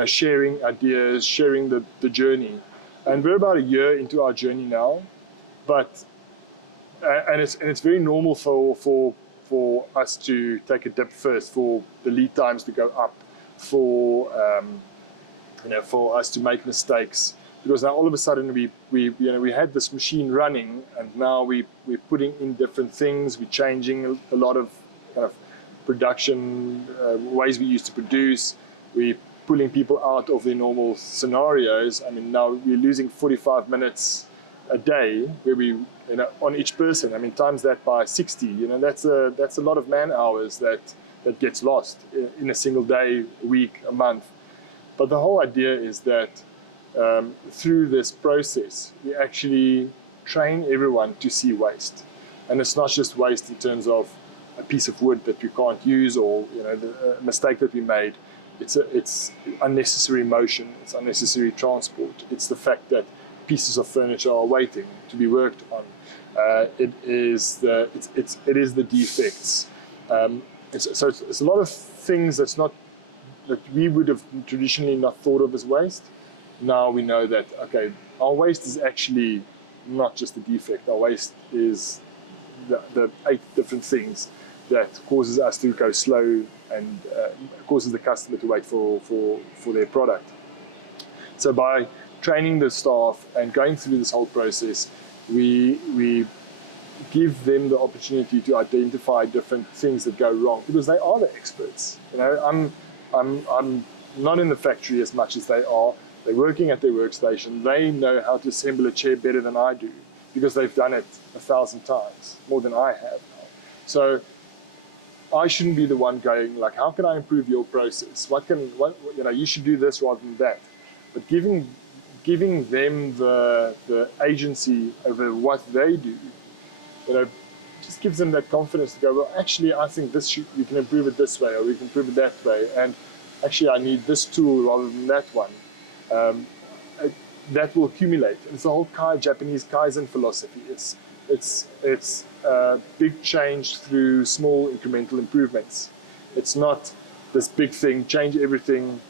sharing ideas, sharing the journey. And we're about a year into our journey now, but it's very normal for us to take a dip first, for the lead times to go up, for us to make mistakes, because now all of a sudden we had this machine running, and now we're putting in different things. We're changing a lot of kind of production ways we used to produce. We're pulling people out of their normal scenarios. I mean, now we're losing 45 minutes a day where we on each person. I mean, times that by 60. That's a lot of man hours that gets lost in a single day, a week, a month. But the whole idea is that through this process, we actually train everyone to see waste. And it's not just waste in terms of a piece of wood that we can't use, or the mistake that we made. It's unnecessary motion, it's unnecessary transport. It's the fact that pieces of furniture are waiting to be worked on. It is the defects. It's a lot of things that we would have traditionally not thought of as waste. Now we know that, okay, our waste is actually not just a defect. Our waste is the 8 different things that causes us to go slow and causes the customer to wait for their product. So by training the staff and going through this whole process, we give them the opportunity to identify different things that go wrong, because they are the experts. I'm not in the factory as much as they are. They're working at their workstation. They know how to assemble a chair better than I do, because they've done it 1,000 times, more than I have now. So I shouldn't be the one going like, how can I improve your process? You should do this rather than that. But giving them the agency over what they do, just gives them that confidence to go, well, actually, I think we can improve it this way, or we can improve it that way. And actually, I need this tool rather than that one. That will accumulate. It's the whole Japanese Kaizen philosophy. It's a big change through small incremental improvements. It's not this big thing, change everything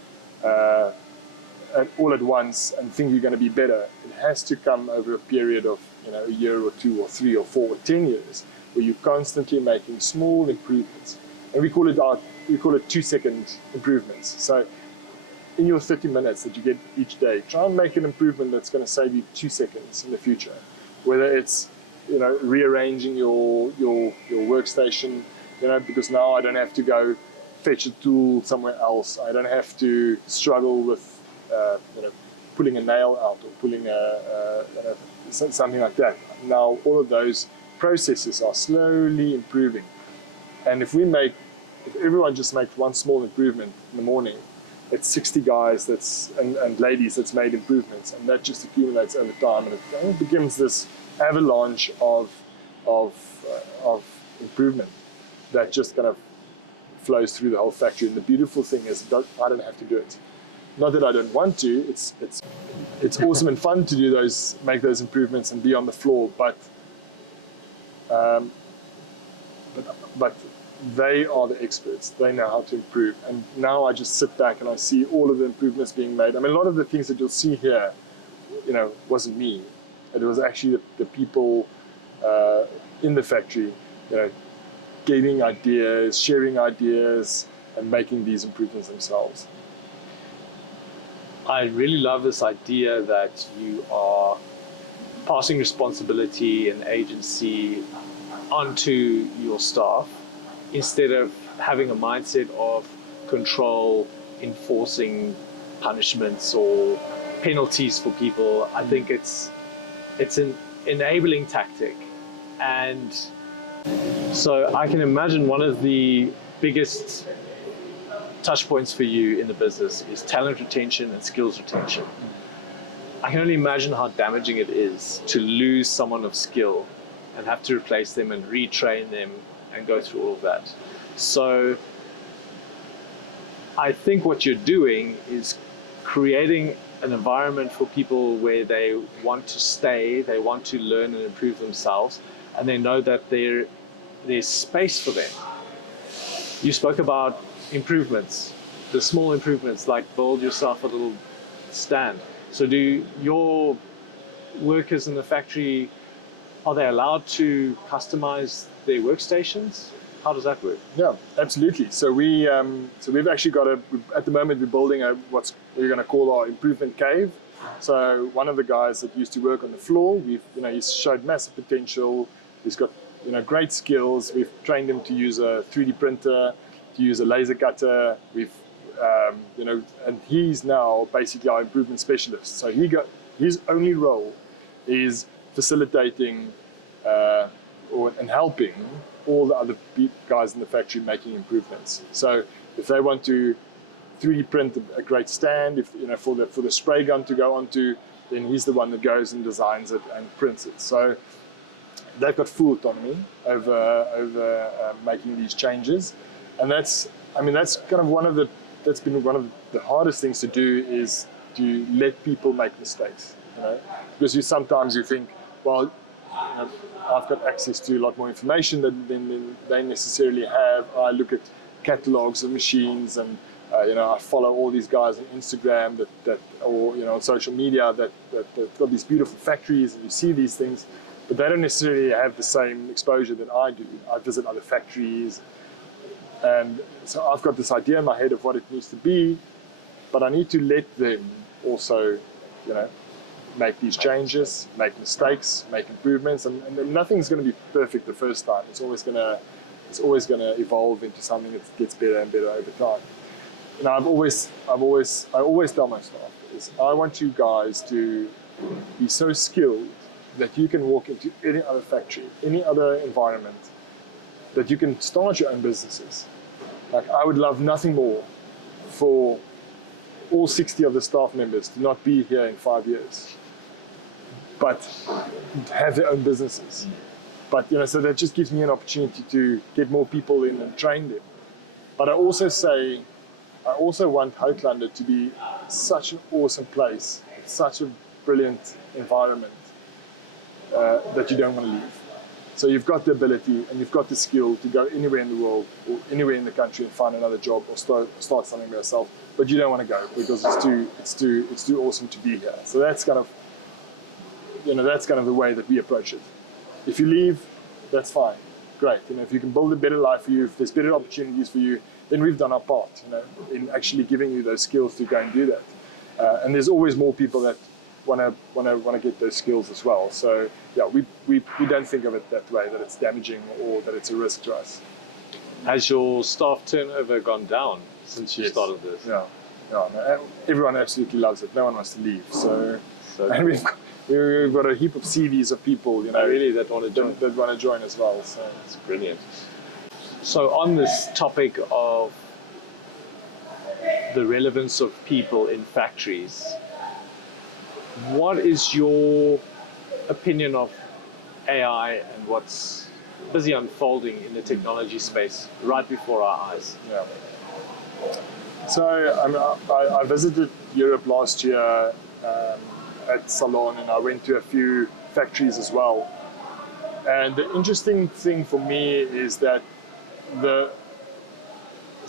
all at once and think you're going to be better. It has to come over a period of a year or 2 or 3 or 4 or 10 years, where you're constantly making small improvements. And we call it 2-second improvements. So in your 30 minutes that you get each day, try and make an improvement that's going to save you 2 seconds in the future. Whether it's rearranging your workstation, because now I don't have to go fetch a tool somewhere else. I don't have to struggle with pulling a nail out or pulling something like that. Now all of those processes are slowly improving, and if everyone just makes one small improvement in the morning, it's 60 guys and ladies that's made improvements, and that just accumulates over time, and it begins this avalanche of improvement that just kind of flows through the whole factory. And the beautiful thing is, I don't have to do it. Not that I don't want to. It's awesome and fun to make those improvements and be on the floor, but they are the experts. They know how to improve. And now I just sit back and I see all of the improvements being made. I mean, a lot of the things that you'll see here, wasn't me. It was actually the people in the factory, getting ideas, sharing ideas, and making these improvements themselves. I really love this idea that you are passing responsibility and agency onto your staff, instead of having a mindset of control, enforcing punishments or penalties for people. I think it's an enabling tactic. And so I can imagine one of the biggest touch points for you in the business is talent retention and skills retention. I can only imagine how damaging it is to lose someone of skill and have to replace them and retrain them and go through all of that. So I think what you're doing is creating an environment for people where they want to stay, they want to learn and improve themselves, and they know that there's space for them. You spoke about improvements, the small improvements, like build yourself a little stand. So do your workers in the factory, are they allowed to customize their workstations? How does that work? Yeah, absolutely. So we've actually at the moment we're building what we're going to call our improvement cave. So one of the guys that used to work on the floor, he's showed massive potential. He's got great skills. We've trained him to use a 3D printer, to use a laser cutter. And he's now basically our improvement specialist. So his only role is facilitating and helping all the other guys in the factory making improvements. So if they want to 3D print a great stand, for the spray gun to go onto, then he's the one that goes and designs it and prints it. So they've got full autonomy over making these changes, and that's kind of that's been one of the hardest things to do, is to let people make mistakes. Because sometimes you think, well, I've got access to a lot more information than they necessarily have. I look at catalogs of machines, and I follow all these guys on Instagram or on social media that've got these beautiful factories, and you see these things, but they don't necessarily have the same exposure that I do. I visit other factories, and so I've got this idea in my head of what it needs to be, but I need to let them also, make these changes, make mistakes, make improvements, and nothing's going to be perfect the first time. It's always going to evolve into something that gets better and better over time. And I always tell my staff is, I want you guys to be so skilled that you can walk into any other factory, any other environment, that you can start your own businesses. Like, I would love nothing more for all 60 of the staff members to not be here in 5 years, but have their own businesses. But so that just gives me an opportunity to get more people in and train them. But I also want Houtlander to be such an awesome place, such a brilliant environment, that you don't want to leave. So you've got the ability and you've got the skill to go anywhere in the world or anywhere in the country and find another job or start something by yourself, but you don't want to go because it's too awesome to be here. So that's kind of the way that we approach it. If you leave, that's fine, great. If you can build a better life for you, if there's better opportunities for you, then we've done our part, in actually giving you those skills to go and do that. And there's always more people that want to get those skills as well. So yeah, we don't think of it that way, that it's damaging or that it's a risk to us. Has your staff turnover gone down since you Yes. started this? Yeah, no, everyone absolutely loves it. No one wants to leave. So and we've got a heap of CVs of people, really that want to join. that want to join as well. So That's brilliant. So on this topic of the relevance of people in factories, what is your opinion of AI and what's busy unfolding in the technology space right before our eyes? yeah. So I visited Europe last year at Salone, and I went to a few factories as well. And the interesting thing for me is that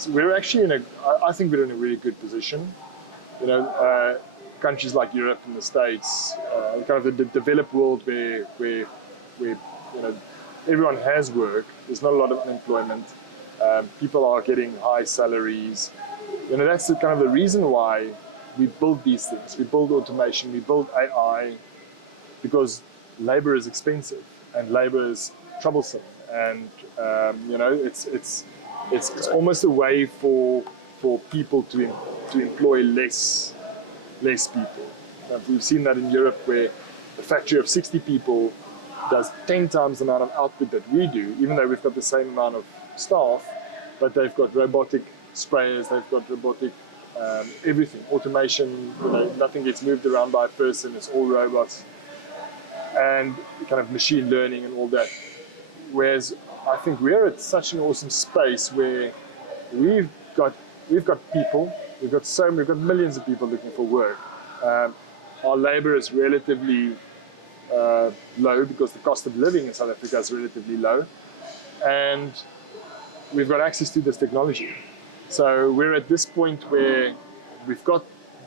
we're actually I think we're in a really good position. Countries like Europe and the States, kind of the developed world where everyone has work. There's not a lot of unemployment. People are getting high salaries. That's kind of the reason why we build these things. We build automation, we build AI, because labor is expensive and labor is troublesome. And it's almost a way for people to employ less people. We've seen that in Europe, where a factory of 60 people does 10 times the amount of output that we do, even though we've got the same amount of staff, but they've got robotic sprayers, they've got robotic everything, automation, nothing gets moved around by a person, it's all robots, and kind of machine learning and all that. Whereas I think we're at such an awesome space where we've got people, we've got millions of people looking for work. Our labor is relatively low because the cost of living in South Africa is relatively low, and we've got access to this technology. So we're at this point where we've got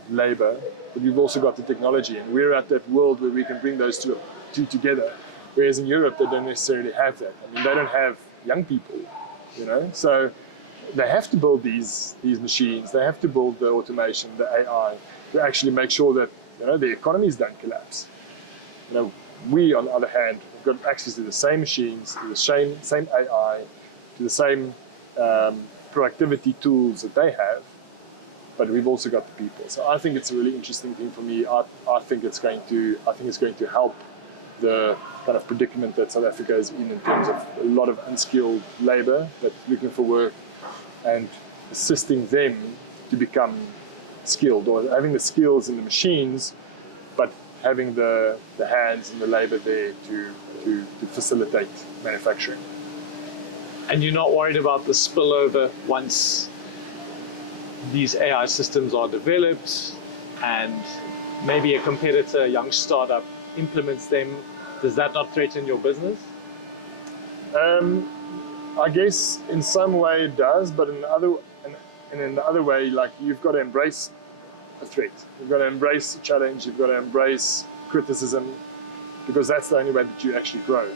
labor, but we've also got the technology, and we're at that world where we can bring those two together. Whereas in Europe, they don't necessarily have that. I mean, they don't have young people, so they have to build these machines. They have to build the automation, the AI, to actually make sure that the economies don't collapse. We, on the other hand, have got access to the same machines, to the same AI, to the same productivity tools that they have, but we've also got the people. So I think it's a really interesting thing for me. I think it's going to help the kind of predicament that South Africa is in terms of a lot of unskilled labor that's looking for work, and assisting them to become skilled, or having the skills and the machines, but having the hands and the labor there to facilitate manufacturing. And you're not worried about the spillover once these AI systems are developed and maybe a competitor, a young startup, implements them? Does that not threaten your business? I guess in some way it does, but in the other way, like, you've got to embrace a threat. You've got to embrace a challenge. You've got to embrace criticism, because that's the only way that you actually grow.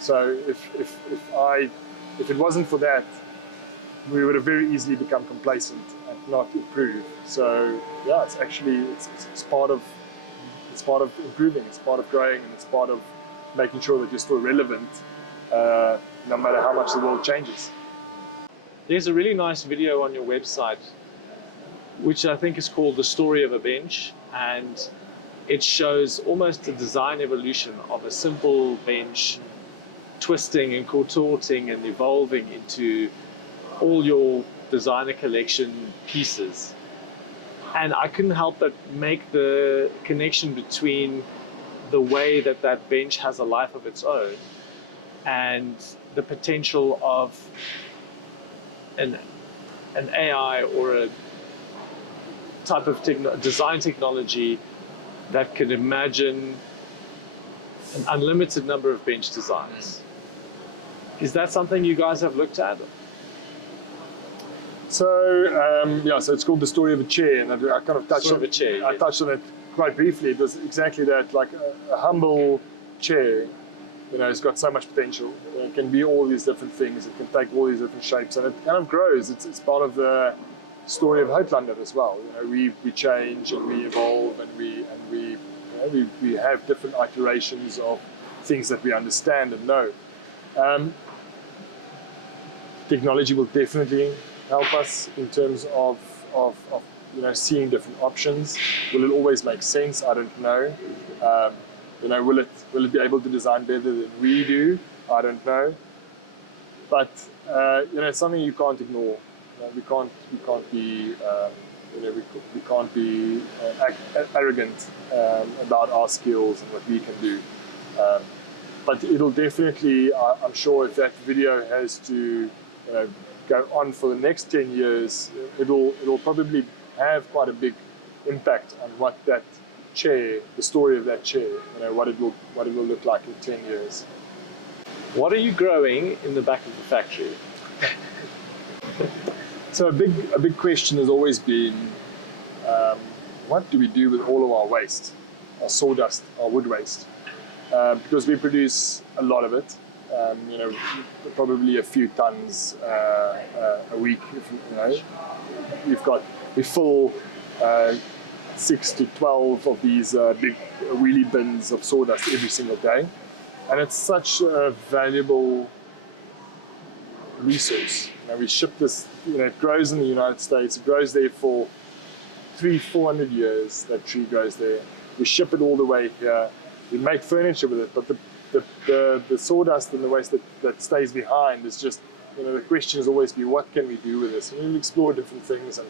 So if it wasn't for that, we would have very easily become complacent and not improve. So yeah, it's part of improving. It's part of growing, and it's part of making sure that you're still relevant, no matter how much the world changes. There's a really nice video on your website, which I think is called The Story of a Bench, and it shows almost a design evolution of a simple bench twisting and contorting and evolving into all your designer collection pieces. And I couldn't help but make the connection between the way that bench has a life of its own and the potential of an AI or a type of design technology that could imagine an unlimited number of bench designs. Is that something you guys have looked at? So so it's called The Story of a Chair, and I kind of touched on it. I touched on it quite briefly. It was exactly that, like a humble chair. It's got so much potential. It can be all these different things. It can take all these different shapes, and it kind of grows. It's part of the story of Houtlander as well. We change and we evolve and we We have different iterations of things that we understand and know. Technology will definitely help us in terms of seeing different options. Will it always make sense? I don't know. Will it be able to design better than we do? I don't know. But it's something you can't ignore. We can't be arrogant about our skills and what we can do. But it'll definitely, I'm sure, if that video has to go on for the next 10 years, it'll probably have quite a big impact on what that chair, the story of that chair, what it will look like in 10 years. What are you growing in the back of the factory? So a big question has always been, what do we do with all of our waste, our sawdust, our wood waste? Because we produce a lot of it, probably a few tons a week. We fill 6 to 12 of these big wheelie bins of sawdust every single day, and it's such a valuable resource. We ship this, it grows in the United States, it grows there for 300-400 years, that tree grows there. We ship it all the way here, we make furniture with it, but the sawdust and the waste that stays behind is just, the question has always been, what can we do with this? And we'll explore different things, and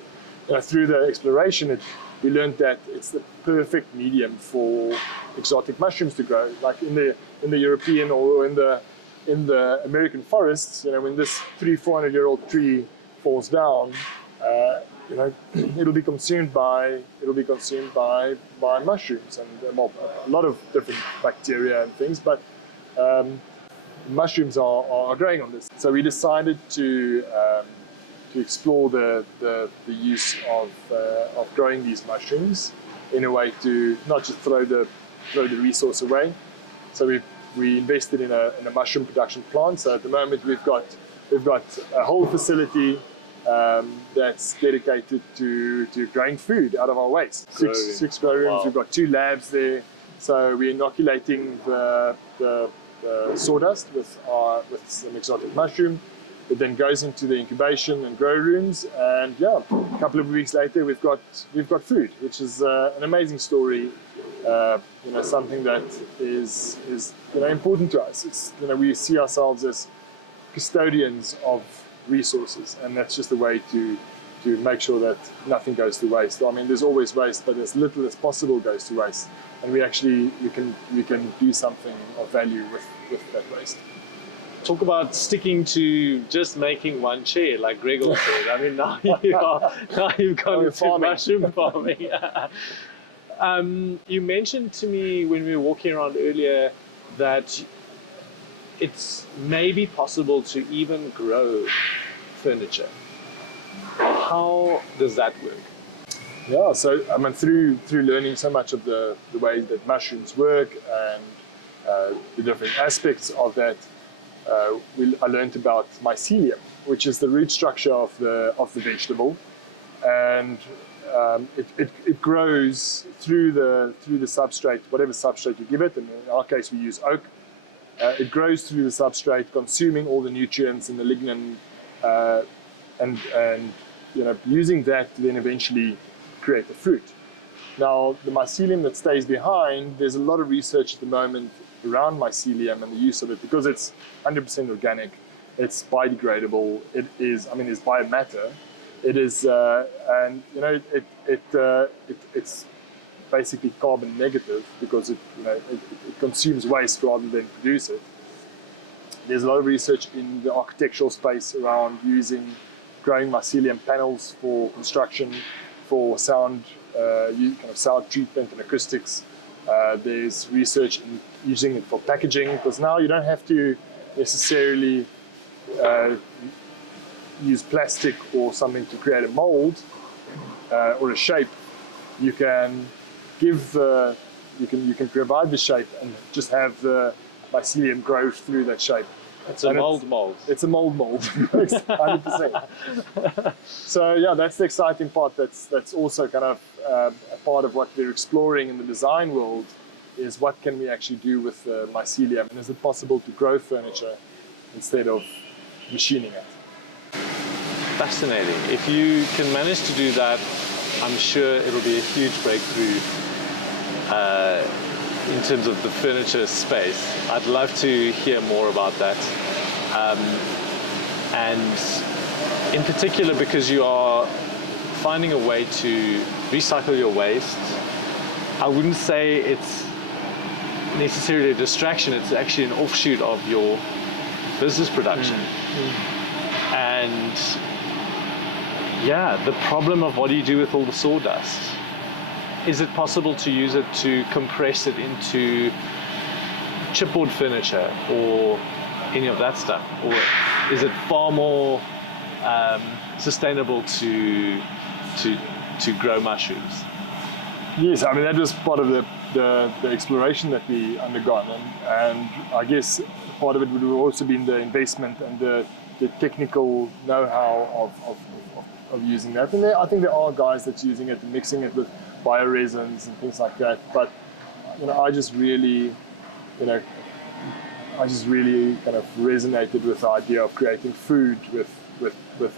through the exploration, we learned that it's the perfect medium for exotic mushrooms to grow. Like in the European or in the American forests, when this 300-400-year-old tree falls down, it'll be consumed by mushrooms and a lot of different bacteria and things, but mushrooms are growing on this. So we decided to explore the use of growing these mushrooms in a way to not just throw the resource away. So we invested in a mushroom production plant. So at the moment we've got a whole facility that's dedicated to growing food out of our waste. Six grow rooms. Wow. We've got 2 labs there. So we're inoculating the sawdust with some exotic mushroom. It then goes into the incubation and grow rooms, and a couple of weeks later we've got food, which is an amazing story. Something that is important to us. It's we see ourselves as custodians of resources, and that's just a way to make sure that nothing goes to waste. I mean, there's always waste, but as little as possible goes to waste, and we can do something of value with that waste. Talk about sticking to just making one chair, like Gregor said. I mean, now you've gone into mushroom farming. You mentioned to me when we were walking around earlier that it's maybe possible to even grow furniture. How does that work? Yeah, so I mean, through learning so much of the way that mushrooms work and the different aspects of that, I learned about mycelium, which is the root structure of the vegetable, and it grows through the substrate, whatever substrate you give it. And in our case, we use oak. It grows through the substrate, consuming all the nutrients and the lignin, and using that to then eventually create the fruit. Now, the mycelium that stays behind, there's a lot of research at the moment around mycelium and the use of it, because it's 100% organic, it's biodegradable, it's biomatter, it is, it's basically carbon negative because it consumes waste rather than produce it. There's a lot of research in the architectural space around growing mycelium panels for construction, for sound, sound treatment and acoustics. There's research in using it for packaging, because now you don't have to necessarily use plastic or something to create a mold or a shape. You can provide the shape and just have the mycelium grow through that shape. It's a And mold. It's a mold, 100%. So yeah, that's the exciting part. That's also kind of a part of what we're exploring in the design world, is what can we actually do with the mycelium, and is it possible to grow furniture instead of machining it? Fascinating. If you can manage to do that, I'm sure it'll be a huge breakthrough in terms of the furniture space. I'd love to hear more about that. And in particular, because you are finding a way to recycle your waste, I wouldn't say it's necessarily a distraction, it's actually an offshoot of your business production. And yeah, the problem of what do you do with all the sawdust? Is it possible to use it to compress it into chipboard furniture or any of that stuff? Or is it far more sustainable to grow mushrooms? Yes, I mean that was part of the exploration that we undergone, and I guess part of it would have also been the investment and the technical know-how of using that. And I think there are guys that's using it and mixing it with bioresins and things like that. But I just really kind of resonated with the idea of creating food with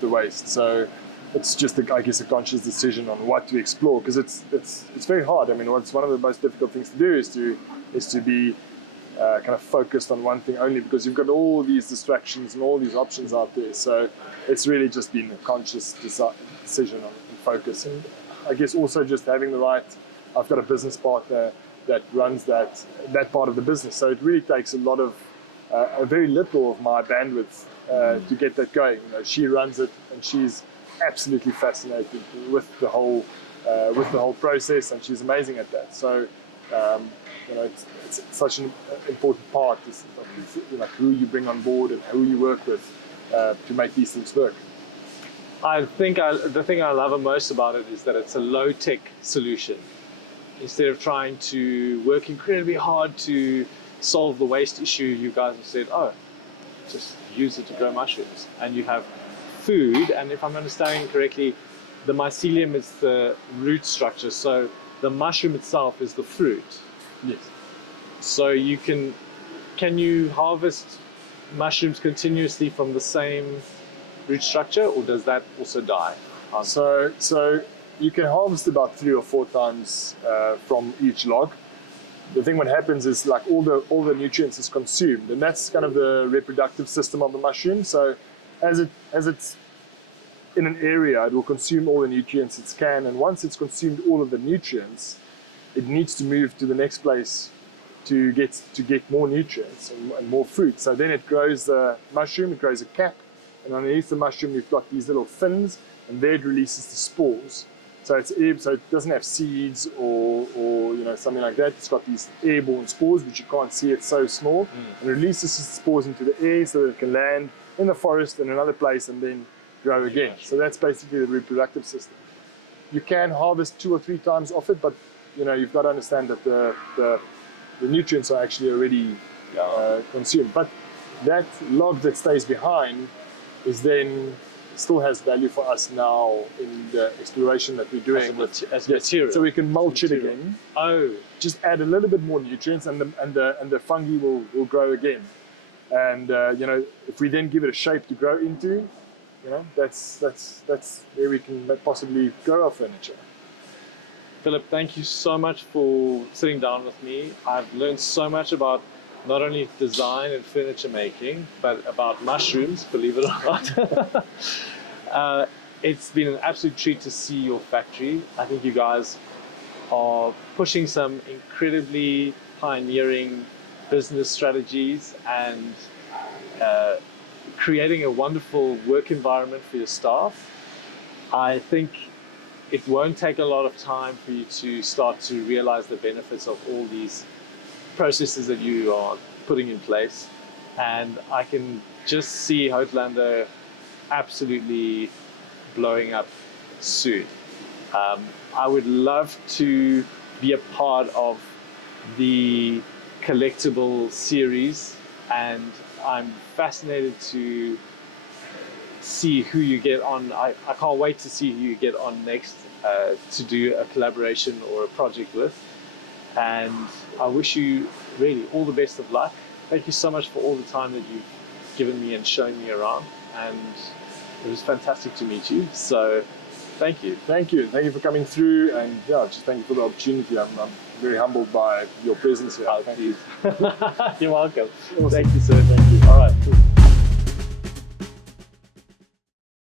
the waste. So it's just, I guess, a conscious decision on what to explore, because it's very hard. I mean, what's one of the most difficult things to do is to be kind of focused on one thing only, because you've got all these distractions and all these options out there. So it's really just been a conscious decision on focus. And I guess also just having the right, I've got a business partner that runs that part of the business. So it really takes a lot of, a very little of my bandwidth to get that going. She runs it, and she's absolutely fascinated with the whole process, and she's amazing at that. So it's such an important part, who you bring on board and who you work with to make these things work. I think the thing I love most about it is that it's a low-tech solution. Instead of trying to work incredibly hard to solve the waste issue, you guys have said, oh, just use it to grow mushrooms. And you have food, and if I'm understanding correctly, the mycelium is the root structure, so the mushroom itself is the fruit. Yes. So you can you harvest mushrooms continuously from the same root structure, or does that also die? So you can harvest about 3 or 4 times from each log. The thing what happens is, like, all the nutrients is consumed, and that's kind of the reproductive system of the mushroom. So as it's in an area, it will consume all the nutrients it can, and once it's consumed all of the nutrients, it needs to move to the next place to get more nutrients and more fruit. So then it grows the mushroom, it grows a cap, and underneath the mushroom you've got these little fins, and there it releases the spores. So it doesn't have seeds or something like that. It's got these airborne spores which you can't see, it's so small, and it releases the spores into the air so that it can land in the forest in another place and then grow again. So that's basically the reproductive system. You can harvest 2 or 3 times off it, but you've got to understand that the nutrients are actually already consumed. But that log that stays behind is then still has value for us now in the exploration that we're doing as material. So we can mulch it again. Oh, just add a little bit more nutrients, and the fungi will grow again. And if we then give it a shape to grow into, that's where we can possibly grow our furniture. Philip, thank you so much for sitting down with me. I've learned so much about not only design and furniture making, but about mushrooms, believe it or not. It's been an absolute treat to see your factory. I think you guys are pushing some incredibly pioneering business strategies and creating a wonderful work environment for your staff. I think it won't take a lot of time for you to start to realize the benefits of all these processes that you are putting in place. And I can just see Houtlander absolutely blowing up soon. I would love to be a part of the collectible series, and I'm fascinated to see who you get on. I can't wait to see who you get on next to do a collaboration or a project with. And I wish you really all the best of luck. Thank you so much for all the time that you've given me and shown me around. And it was fantastic to meet you. So thank you. Thank you. Thank you for coming through, and yeah, just thank you for the opportunity. I'm very humbled by your presence here. Oh, thank you. You're welcome. Awesome. Thank you, sir. Thank you. All right, cool.